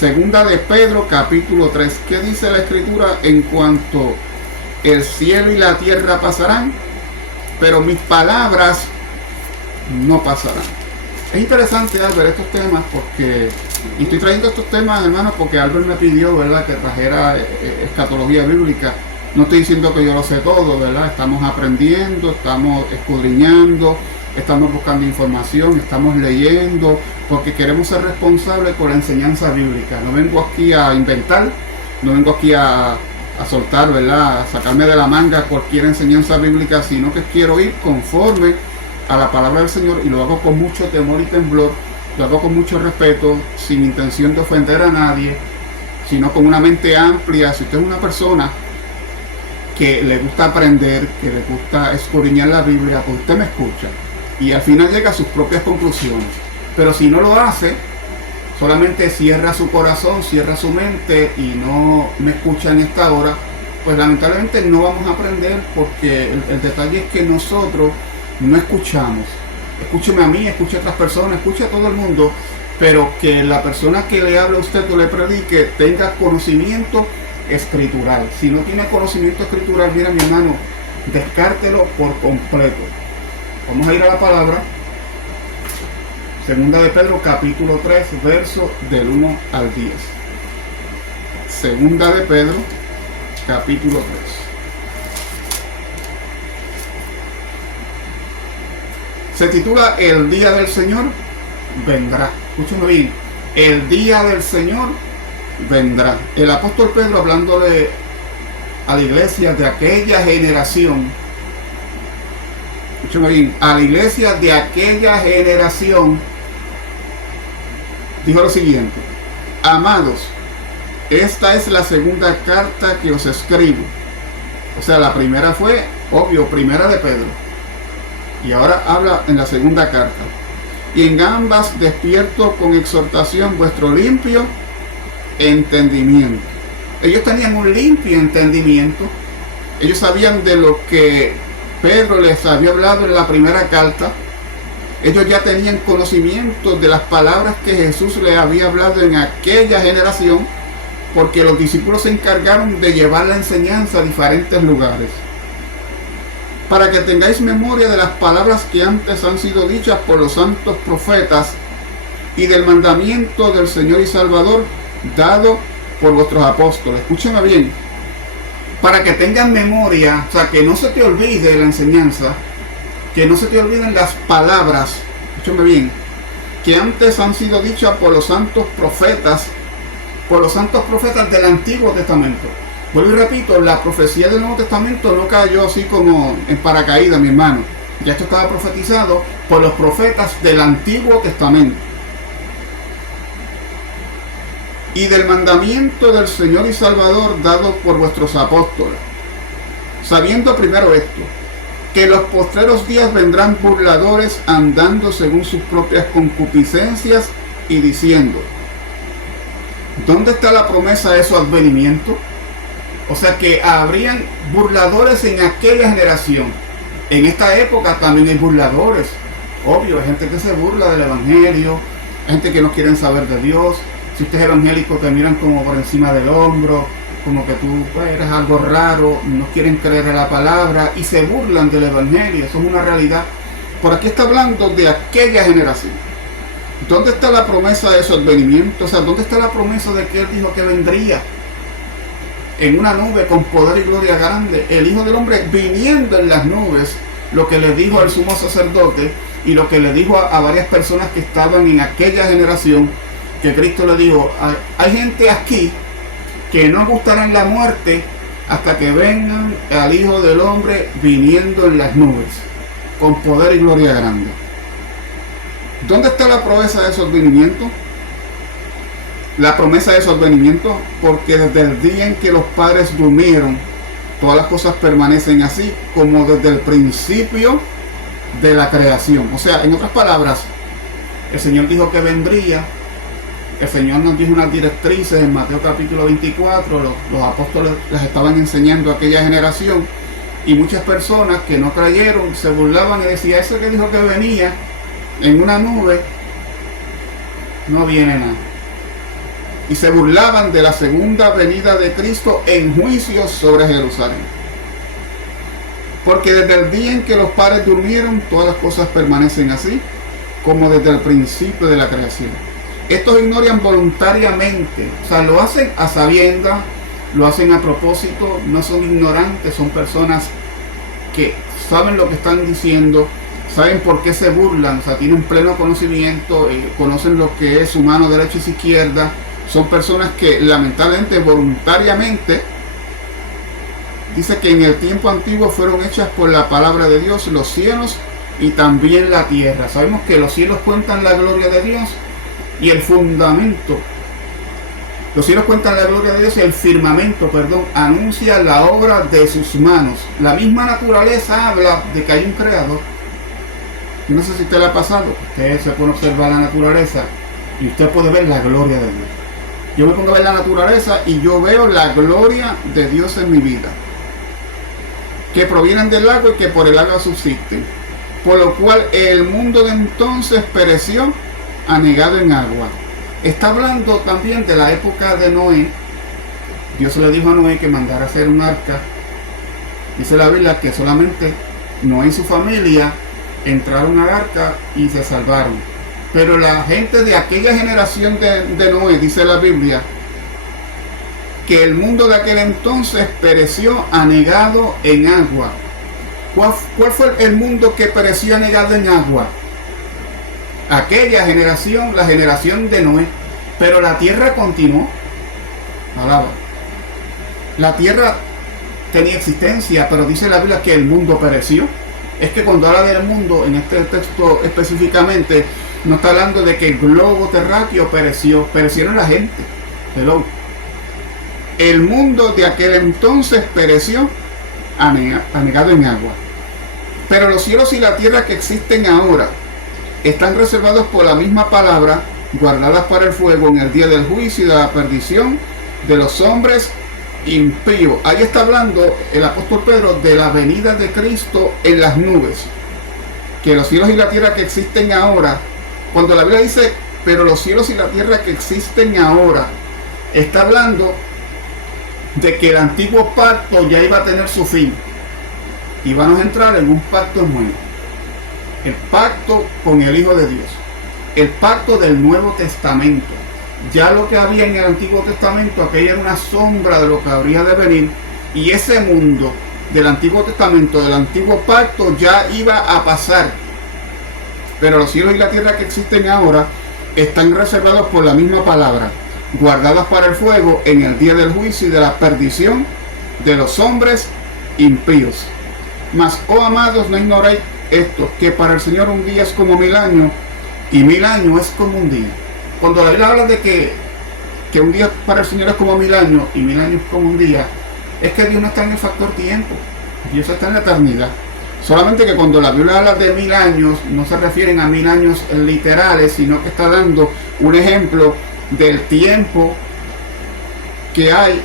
2 de Pedro capítulo 3. ¿Qué dice la Escritura en cuanto el cielo y la tierra pasarán, pero mis palabras no pasarán? Es interesante, Albert, estos temas porque, y estoy trayendo estos temas, hermanos, porque Albert me pidió, ¿verdad?, que trajera escatología bíblica. No estoy diciendo que yo lo sé todo, ¿verdad? Estamos aprendiendo, estamos escudriñando, estamos buscando información, estamos leyendo, porque queremos ser responsables con la enseñanza bíblica. No vengo aquí a inventar, no vengo aquí a soltar, ¿verdad?, a sacarme de la manga cualquier enseñanza bíblica, sino que quiero ir conforme a la palabra del Señor, y lo hago con mucho temor y temblor, lo hago con mucho respeto, sin intención de ofender a nadie, sino con una mente amplia. Si usted es una persona que le gusta aprender, que le gusta escudriñar la Biblia, pues usted me escucha y al final llega a sus propias conclusiones. Pero si no lo hace, solamente cierra su corazón, cierra su mente y no me escucha en esta hora, pues lamentablemente no vamos a aprender, porque el detalle es que nosotros no escuchamos. Escúcheme a mí, escuche a otras personas, escuche a todo el mundo, pero que la persona que le hable a usted o le predique tenga conocimiento escritural. Si no tiene conocimiento escritural, mira, mi hermano, descártelo por completo. Vamos a ir a la palabra. 2 de Pedro capítulo 3, verso del 1 al 10. 2 de Pedro capítulo 3. Se titula El día del Señor vendrá. Escúchame bien, el día del Señor vendrá. El apóstol Pedro, hablándole a la iglesia de aquella generación, escúchame bien, a la iglesia de aquella generación, dijo lo siguiente: amados, esta es la segunda carta que os escribo. O sea, la primera fue, obvio, primera de Pedro, y ahora habla en la segunda carta. Y en ambas despierto con exhortación vuestro limpio entendimiento. Ellos tenían un limpio entendimiento. Ellos sabían de lo que Pedro les había hablado en la primera carta. Ellos ya tenían conocimiento de las palabras que Jesús les había hablado en aquella generación. porque los discípulos se encargaron de llevar la enseñanza a diferentes lugares. Para que tengáis memoria de las palabras que antes han sido dichas por los santos profetas y del mandamiento del Señor y Salvador dado por vuestros apóstoles. Escúchame bien. Para que tengan memoria, o sea, que no se te olvide la enseñanza, que no se te olviden las palabras, escúchame bien, que antes han sido dichas por los santos profetas del Antiguo Testamento. Vuelvo y repito, la profecía del Nuevo Testamento no cayó así como en paracaídas, mi hermano. Ya esto estaba profetizado por los profetas del Antiguo Testamento. Y del mandamiento del Señor y Salvador dado por vuestros apóstoles. Sabiendo primero esto, que en los postreros días vendrán burladores andando según sus propias concupiscencias y diciendo, ¿dónde está la promesa de su advenimiento? O sea que habrían burladores en aquella generación. En esta época también hay burladores. Obvio, hay gente que se burla del evangelio, hay gente que no quiere saber de Dios. Si usted es evangélico te miran como por encima del hombro, como que tú eres algo raro, no quieren creer en la palabra y se burlan del evangelio. Eso es una realidad. Por aquí está hablando de aquella generación. ¿Dónde está la promesa de su advenimiento? O sea, ¿dónde está la promesa de que Él dijo que vendría en una nube con poder y gloria grande? El Hijo del Hombre viniendo en las nubes, lo que le dijo al sumo sacerdote y lo que le dijo a varias personas que estaban en aquella generación, que Cristo le dijo, hay gente aquí que no gustarán la muerte hasta que vengan al Hijo del Hombre viniendo en las nubes con poder y gloria grande. ¿Dónde está la promesa de su advenimiento? La promesa de su advenimiento, porque desde el día en que los padres durmieron, todas las cosas permanecen así, como desde el principio de la creación. O sea, en otras palabras, el Señor dijo que vendría. El Señor nos dijo unas directrices en Mateo capítulo 24, los apóstoles las estaban enseñando a aquella generación y muchas personas que no creyeron se burlaban y decían, ese que dijo que venía en una nube, no viene nada. Y se burlaban de la segunda venida de Cristo en juicio sobre Jerusalén. Porque desde el día en que los padres durmieron, todas las cosas permanecen así, como desde el principio de la creación. Estos ignoran voluntariamente, o sea, lo hacen a sabiendas, lo hacen a propósito, no son ignorantes, son personas que saben lo que están diciendo, saben por qué se burlan, o sea, tienen pleno conocimiento, conocen lo que es su mano derecha y su izquierda. Son personas que lamentablemente voluntariamente, dice que en el tiempo antiguo fueron hechas por la palabra de Dios los cielos y también la tierra. Sabemos que los cielos cuentan la gloria de Dios y el fundamento. Los cielos cuentan la gloria de Dios y el firmamento, anuncia la obra de sus manos. La misma naturaleza habla de que hay un creador. Yo no sé si usted le ha pasado, usted se puede observar la naturaleza y usted puede ver la gloria de Dios. Yo me pongo a ver la naturaleza y yo veo la gloria de Dios en mi vida, que provienen del agua y que por el agua subsisten, por lo cual el mundo de entonces pereció anegado en agua. Está hablando también de la época de Noé. Dios le dijo a Noé que mandara hacer un arca. Dice la Biblia que solamente Noé y su familia entraron al arca y se salvaron. Pero la gente de aquella generación de Noé, dice la Biblia, que el mundo de aquel entonces pereció anegado en agua. ¿Cuál fue el mundo que pereció anegado en agua? Aquella generación, la generación de Noé. Pero la tierra continuó. Alaba. La tierra tenía existencia, pero dice la Biblia que el mundo pereció. Es que cuando habla del mundo, en este texto específicamente, no está hablando de que el globo terráqueo pereció, perecieron la gente. Hello. El mundo de aquel entonces pereció anegado en agua. Pero los cielos y la tierra que existen ahora están reservados por la misma palabra, guardadas para el fuego en el día del juicio y de la perdición de los hombres impíos. Ahí está hablando el apóstol Pedro de la venida de Cristo en las nubes. Que los cielos y la tierra que existen ahora, cuando la Biblia dice, pero los cielos y la tierra que existen ahora, está hablando de que el antiguo pacto ya iba a tener su fin y vamos a entrar en un pacto nuevo, el pacto con el Hijo de Dios, el pacto del Nuevo Testamento. Ya lo que había en el Antiguo Testamento, aquella era una sombra de lo que habría de venir, y ese mundo del Antiguo Testamento, del Antiguo Pacto, ya iba a pasar. Pero los cielos y la tierra que existen ahora están reservados por la misma palabra, guardados para el fuego en el día del juicio y de la perdición de los hombres impíos. Mas, oh amados, no ignoréis esto, que para el Señor un día es como 1000 años, y 1000 años es como un día. Cuando la Biblia habla de que un día para el Señor es como 1000 años, y 1000 años es como un día, es que Dios no está en el factor tiempo, Dios está en la eternidad. Solamente que cuando la Biblia habla de 1000 años, no se refieren a 1000 años literales, sino que está dando un ejemplo del tiempo que hay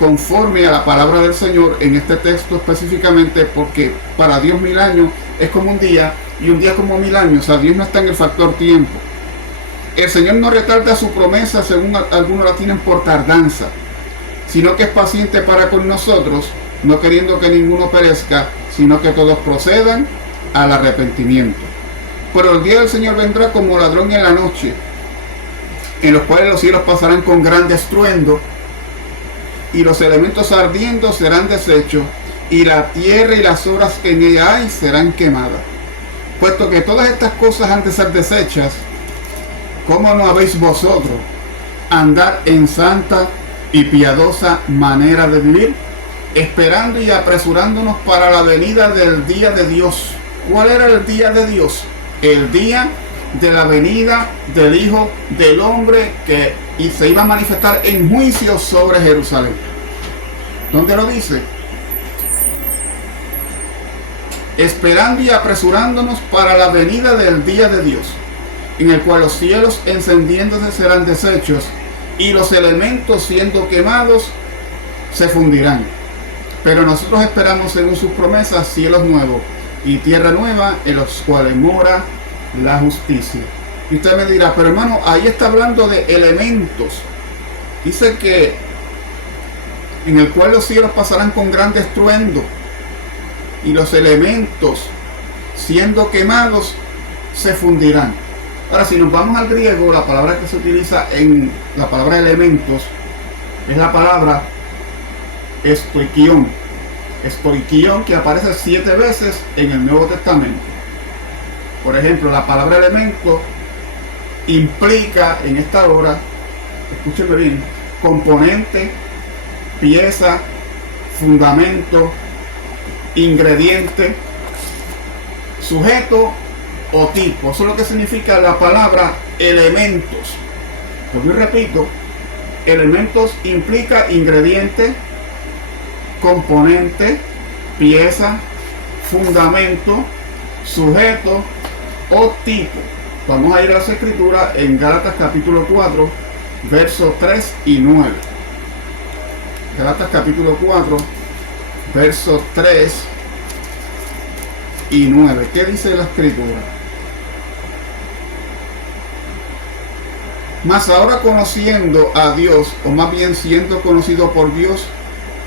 conforme a la palabra del Señor en este texto específicamente, porque para Dios 1000 años es como un día y un día como 1000 años. O sea, Dios no está en el factor tiempo. El Señor no retarda su promesa, según algunos la tienen por tardanza, sino que es paciente para con nosotros, no queriendo que ninguno perezca, sino que todos procedan al arrepentimiento. Pero el día del Señor vendrá como ladrón en la noche, en los cuales los cielos pasarán con gran estruendo, y los elementos ardiendo serán deshechos, y la tierra y las obras que en ella hay serán quemadas. Puesto que todas estas cosas han de ser deshechas, ¿cómo no habéis vosotros andar en santa y piadosa manera de vivir, esperando y apresurándonos para la venida del día de Dios? ¿Cuál era el día de Dios? El día de la venida del Hijo del Hombre, que se iba a manifestar en juicio sobre Jerusalén. ¿Dónde lo dice? Esperando y apresurándonos para la venida del día de Dios, en el cual los cielos encendiéndose serán deshechos, y los elementos siendo quemados se fundirán. Pero nosotros esperamos, según sus promesas, cielos nuevos y tierra nueva, en los cuales mora la justicia. Y usted me dirá, pero hermano, ahí está hablando de elementos. Dice que en el cual los cielos pasarán con gran estruendo, y los elementos siendo quemados se fundirán. Ahora, si nos vamos al griego, la palabra que se utiliza en la palabra elementos es la palabra estoikion, que aparece 7 veces en el Nuevo Testamento. Por ejemplo, la palabra elemento implica en esta hora, escúcheme bien, componente, pieza, fundamento, ingrediente, sujeto o tipo. Eso es lo que significa la palabra elementos. Yo repito, elementos implica ingrediente, componente, pieza, fundamento, sujeto o tipo. Vamos a ir a las escrituras en Gálatas capítulo 4, versos 3 y 9. Gálatas capítulo 4, versos 3 y 9. ¿Qué dice la escritura? Mas ahora, conociendo a Dios, o más bien siendo conocido por Dios,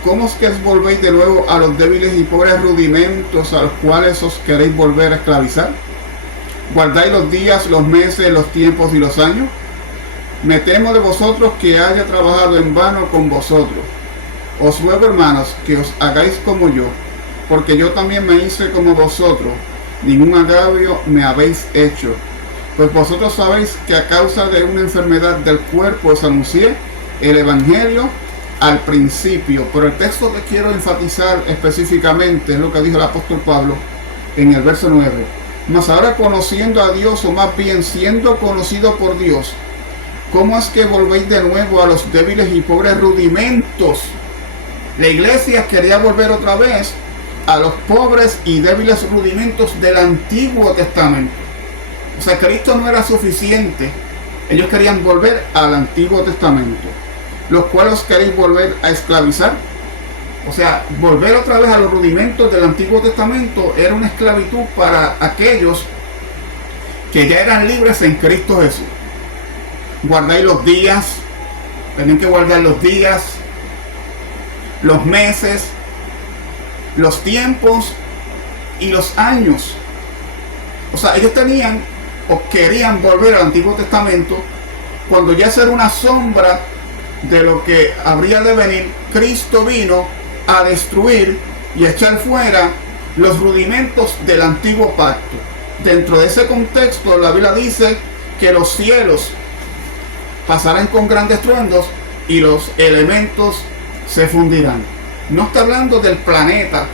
¿cómo es que os volvéis de nuevo a los débiles y pobres rudimentos a los cuales os queréis volver a esclavizar? ¿Guardáis los días, los meses, los tiempos y los años? Me temo de vosotros que haya trabajado en vano con vosotros. Os ruego, hermanos, que os hagáis como yo, porque yo también me hice como vosotros. Ningún agravio me habéis hecho. Pues vosotros sabéis que a causa de una enfermedad del cuerpo os anuncié el Evangelio al principio. Pero el texto que quiero enfatizar específicamente es lo que dijo el apóstol Pablo en el verso 9. Mas ahora, conociendo a Dios, o más bien siendo conocido por Dios, ¿cómo es que volvéis de nuevo a los débiles y pobres rudimentos? La iglesia quería volver otra vez a los pobres y débiles rudimentos del Antiguo Testamento. O sea, Cristo no era suficiente. Ellos querían volver al Antiguo Testamento, los cuales queréis volver a esclavizar. O sea, volver otra vez a los rudimentos del Antiguo Testamento era una esclavitud para aquellos que ya eran libres en Cristo Jesús. Guardáis los días, tenían que guardar los días, los meses, los tiempos y los años. O sea, ellos tenían o querían volver al Antiguo Testamento cuando ya era una sombra de lo que habría de venir. Cristo vino a destruir y a echar fuera los rudimentos del antiguo pacto. Dentro de ese contexto, la Biblia dice que los cielos pasarán con grandes truendos y los elementos se fundirán. No está hablando del planeta,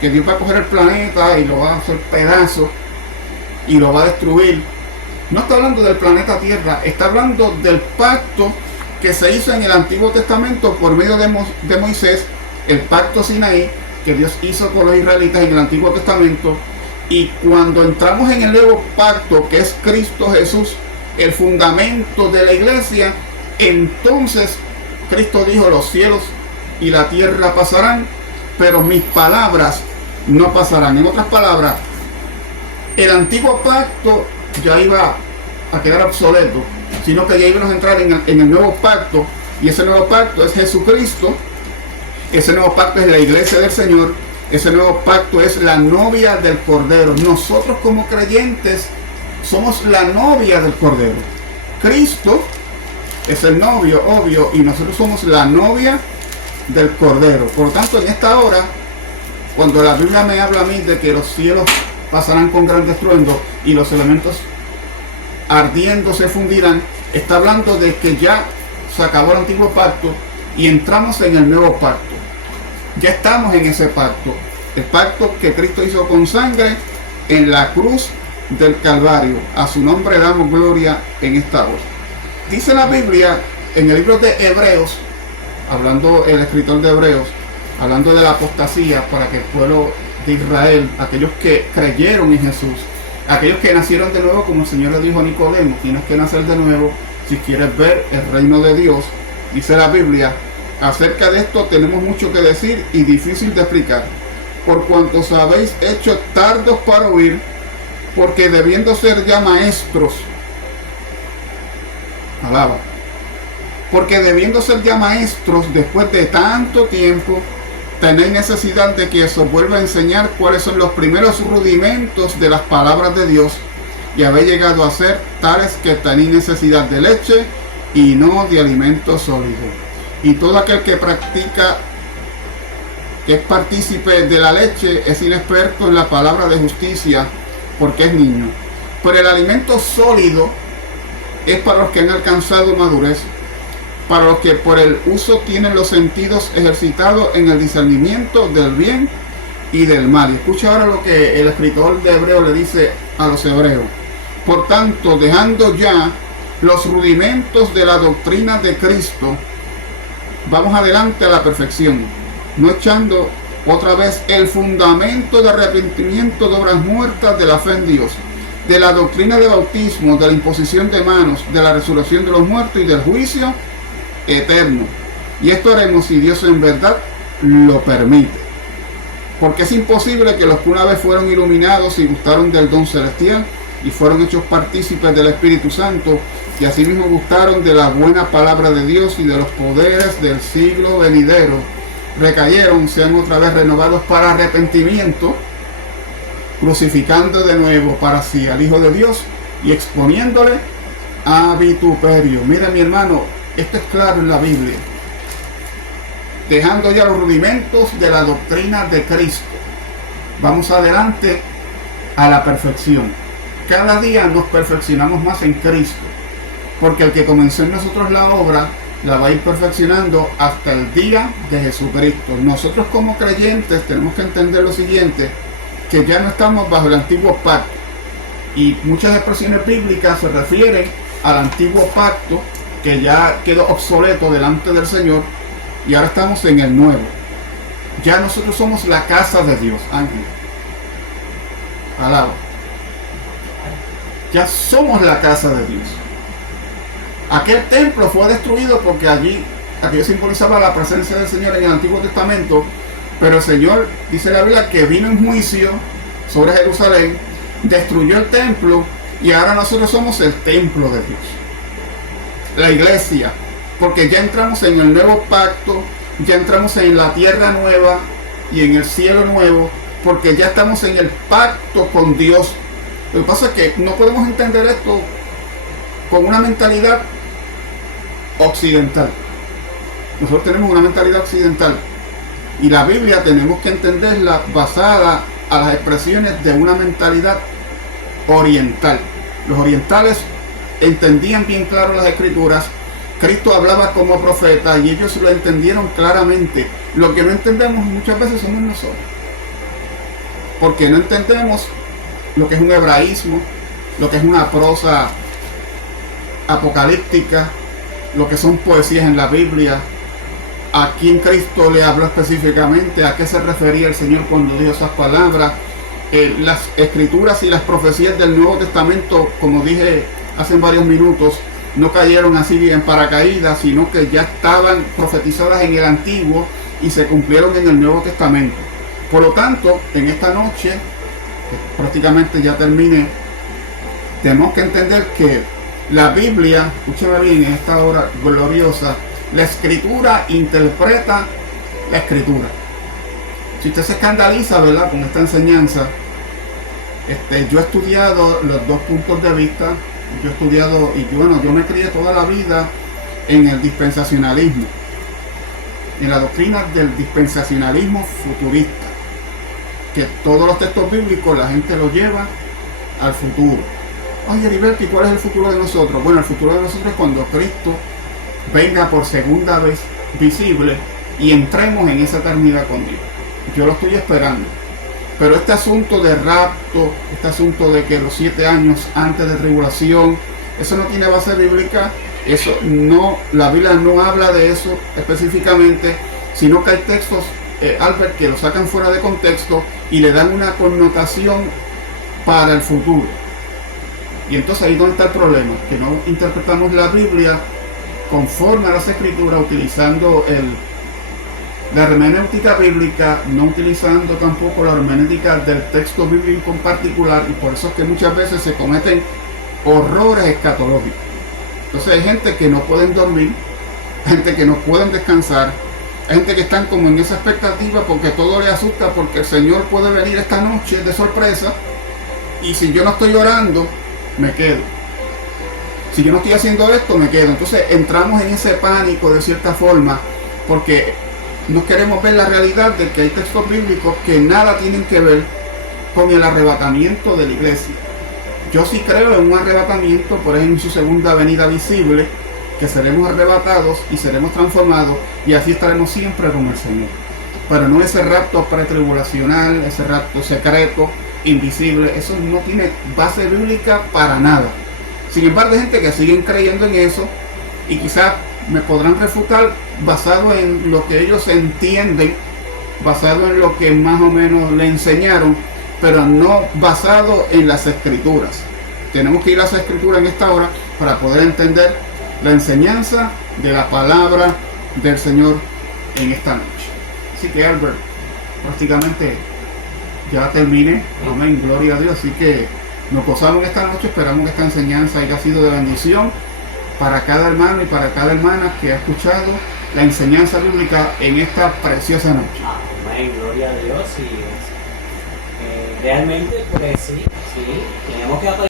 que Dios va a coger el planeta y lo va a hacer pedazos y lo va a destruir. No está hablando del planeta Tierra, está hablando del pacto que se hizo en el Antiguo Testamento por medio de Moisés, el pacto Sinaí que Dios hizo con los israelitas en el Antiguo Testamento. Y cuando entramos en el nuevo pacto, que es Cristo Jesús, el fundamento de la iglesia, entonces Cristo dijo: los cielos y la tierra pasarán, pero mis palabras no pasarán. En otras palabras, el antiguo pacto ya iba a quedar obsoleto, sino que ya íbamos a entrar en el nuevo pacto, y ese nuevo pacto es Jesucristo. Ese nuevo pacto es la iglesia del Señor. Ese nuevo pacto es la novia del Cordero. Nosotros como creyentes somos la novia del Cordero. Cristo es el novio, obvio, y nosotros somos la novia del Cordero. Por lo tanto, en esta hora, cuando la Biblia me habla a mí de que los cielos pasarán con gran estruendo y los elementos ardiendo se fundirán, está hablando de que ya se acabó el antiguo pacto y entramos en el nuevo pacto. Ya estamos en ese pacto, el pacto que Cristo hizo con sangre en la cruz del Calvario. A su nombre damos gloria en esta hora. Dice la Biblia en el libro de Hebreos, hablando el escritor de Hebreos, hablando de la apostasía para que el pueblo de Israel, aquellos que creyeron en Jesús, aquellos que nacieron de nuevo, como el Señor le dijo a Nicodemo: tienes que nacer de nuevo si quieres ver el reino de Dios. Dice la Biblia: acerca de esto tenemos mucho que decir y difícil de explicar, por cuanto os habéis hecho tardos para oír, porque debiendo ser ya maestros, alaba, porque debiendo ser ya maestros después de tanto tiempo, tenéis necesidad de que os vuelva a enseñar cuáles son los primeros rudimentos de las palabras de Dios, y habéis llegado a ser tales que tenéis necesidad de leche y no de alimento sólido. Y todo aquel que practica, que es partícipe de la leche, es inexperto en la palabra de justicia, porque es niño. Pero el alimento sólido es para los que han alcanzado madurez, para los que por el uso tienen los sentidos ejercitados en el discernimiento del bien y del mal. Y escucha ahora lo que el escritor de Hebreos le dice a los hebreos: por tanto, dejando ya los rudimentos de la doctrina de Cristo, vamos adelante a la perfección, no echando otra vez el fundamento de arrepentimiento de obras muertas de la fe en Dios, de la doctrina de bautismo, de la imposición de manos, de la resurrección de los muertos y del juicio eterno. Y esto haremos si Dios en verdad lo permite. Porque es imposible que los que una vez fueron iluminados y gustaron del don celestial y fueron hechos partícipes del Espíritu Santo, y asimismo gustaron de la buena palabra de Dios y de los poderes del siglo venidero, recayeron, sean otra vez renovados para arrepentimiento, crucificando de nuevo para sí al Hijo de Dios y exponiéndole a vituperio. Mira, mi hermano, esto es claro en la Biblia. Dejando ya los rudimentos de la doctrina de Cristo, vamos adelante a la perfección. Cada día nos perfeccionamos más en Cristo, porque el que comenzó en nosotros la obra la va a ir perfeccionando hasta el día de Jesucristo. Nosotros como creyentes tenemos que entender lo siguiente, que ya no estamos bajo el antiguo pacto, y muchas expresiones bíblicas se refieren al antiguo pacto que ya quedó obsoleto delante del Señor, y ahora estamos en el nuevo. Ya nosotros somos la casa de Dios, Ángel. Alaba. Ya somos la casa de Dios. Aquel templo fue destruido porque aquello simbolizaba la presencia del Señor en el Antiguo Testamento, pero el Señor, dice la Biblia, que vino en juicio sobre Jerusalén, destruyó el templo, y ahora nosotros somos el templo de Dios. La iglesia, porque ya entramos en el nuevo pacto, ya entramos en la tierra nueva y en el cielo nuevo, porque ya estamos en el pacto con Dios. Lo que pasa es que no podemos entender esto con una mentalidad occidental. Nosotros tenemos una mentalidad occidental y la Biblia tenemos que entenderla basada a las expresiones de una mentalidad oriental. Los orientales entendían bien claro las escrituras. Cristo hablaba como profeta y ellos lo entendieron claramente. Lo que no entendemos muchas veces somos nosotros, porque no entendemos lo que es un hebraísmo, lo que es una prosa apocalíptica, lo que son poesías en la Biblia, a quién Cristo le habló específicamente, a qué se refería el Señor cuando dijo esas palabras. Las escrituras y las profecías del Nuevo Testamento, como dije hace varios minutos, no cayeron así en paracaídas, sino que ya estaban profetizadas en el Antiguo y se cumplieron en el Nuevo Testamento. Por lo tanto, en esta noche, que prácticamente ya terminé, tenemos que entender que la Biblia, escúchame bien, en esta hora gloriosa, la Escritura interpreta la Escritura. Si usted se escandaliza, ¿verdad?, con esta enseñanza, yo he estudiado los dos puntos de vista. Yo he estudiado, y bueno, yo me crié toda la vida en el dispensacionalismo, en la doctrina del dispensacionalismo futurista, que todos los textos bíblicos la gente los lleva al futuro. Oye, Heriberto, ¿y cuál es el futuro de nosotros? Bueno, el futuro de nosotros es cuando Cristo venga por segunda vez visible y entremos en esa eternidad con Dios. Yo lo estoy esperando. Pero este asunto de rapto, este asunto de que los 7 años antes de tribulación, eso no tiene base bíblica. Eso no, la Biblia no habla de eso específicamente, sino que hay textos, Albert, que lo sacan fuera de contexto y le dan una connotación para el futuro. Y entonces ahí es donde está el problema, que no interpretamos la Biblia conforme a las escrituras, utilizando la hermenéutica bíblica, no utilizando tampoco la hermenéutica del texto bíblico en particular, y por eso es que muchas veces se cometen horrores escatológicos. Entonces hay gente que no pueden dormir, gente que no pueden descansar, hay gente que están como en esa expectativa porque todo le asusta, porque el Señor puede venir esta noche de sorpresa, y si yo no estoy orando, me quedo. Si yo no estoy haciendo esto, me quedo. Entonces entramos en ese pánico de cierta forma, porque no queremos ver la realidad de que hay textos bíblicos que nada tienen que ver con el arrebatamiento de la iglesia. Yo sí creo en un arrebatamiento, por ejemplo, en su segunda venida visible, que seremos arrebatados y seremos transformados y así estaremos siempre con el Señor. Pero no ese rapto pretribulacional, ese rapto secreto, invisible, eso no tiene base bíblica para nada. Sin embargo, hay gente que siguen creyendo en eso y quizás me podrán refutar basado en lo que ellos entienden, basado en lo que más o menos le enseñaron, pero no basado en las escrituras. Tenemos que ir a las escrituras en esta hora para poder entender la enseñanza de la palabra del Señor en esta noche. Así que, Albert, prácticamente ya terminé. Amén, gloria a Dios. Así que nos gozamos esta noche, esperamos que esta enseñanza haya sido de bendición para cada hermano y para cada hermana que ha escuchado la enseñanza bíblica en esta preciosa noche. Amén, gloria a Dios. Y realmente, pues sí, tenemos que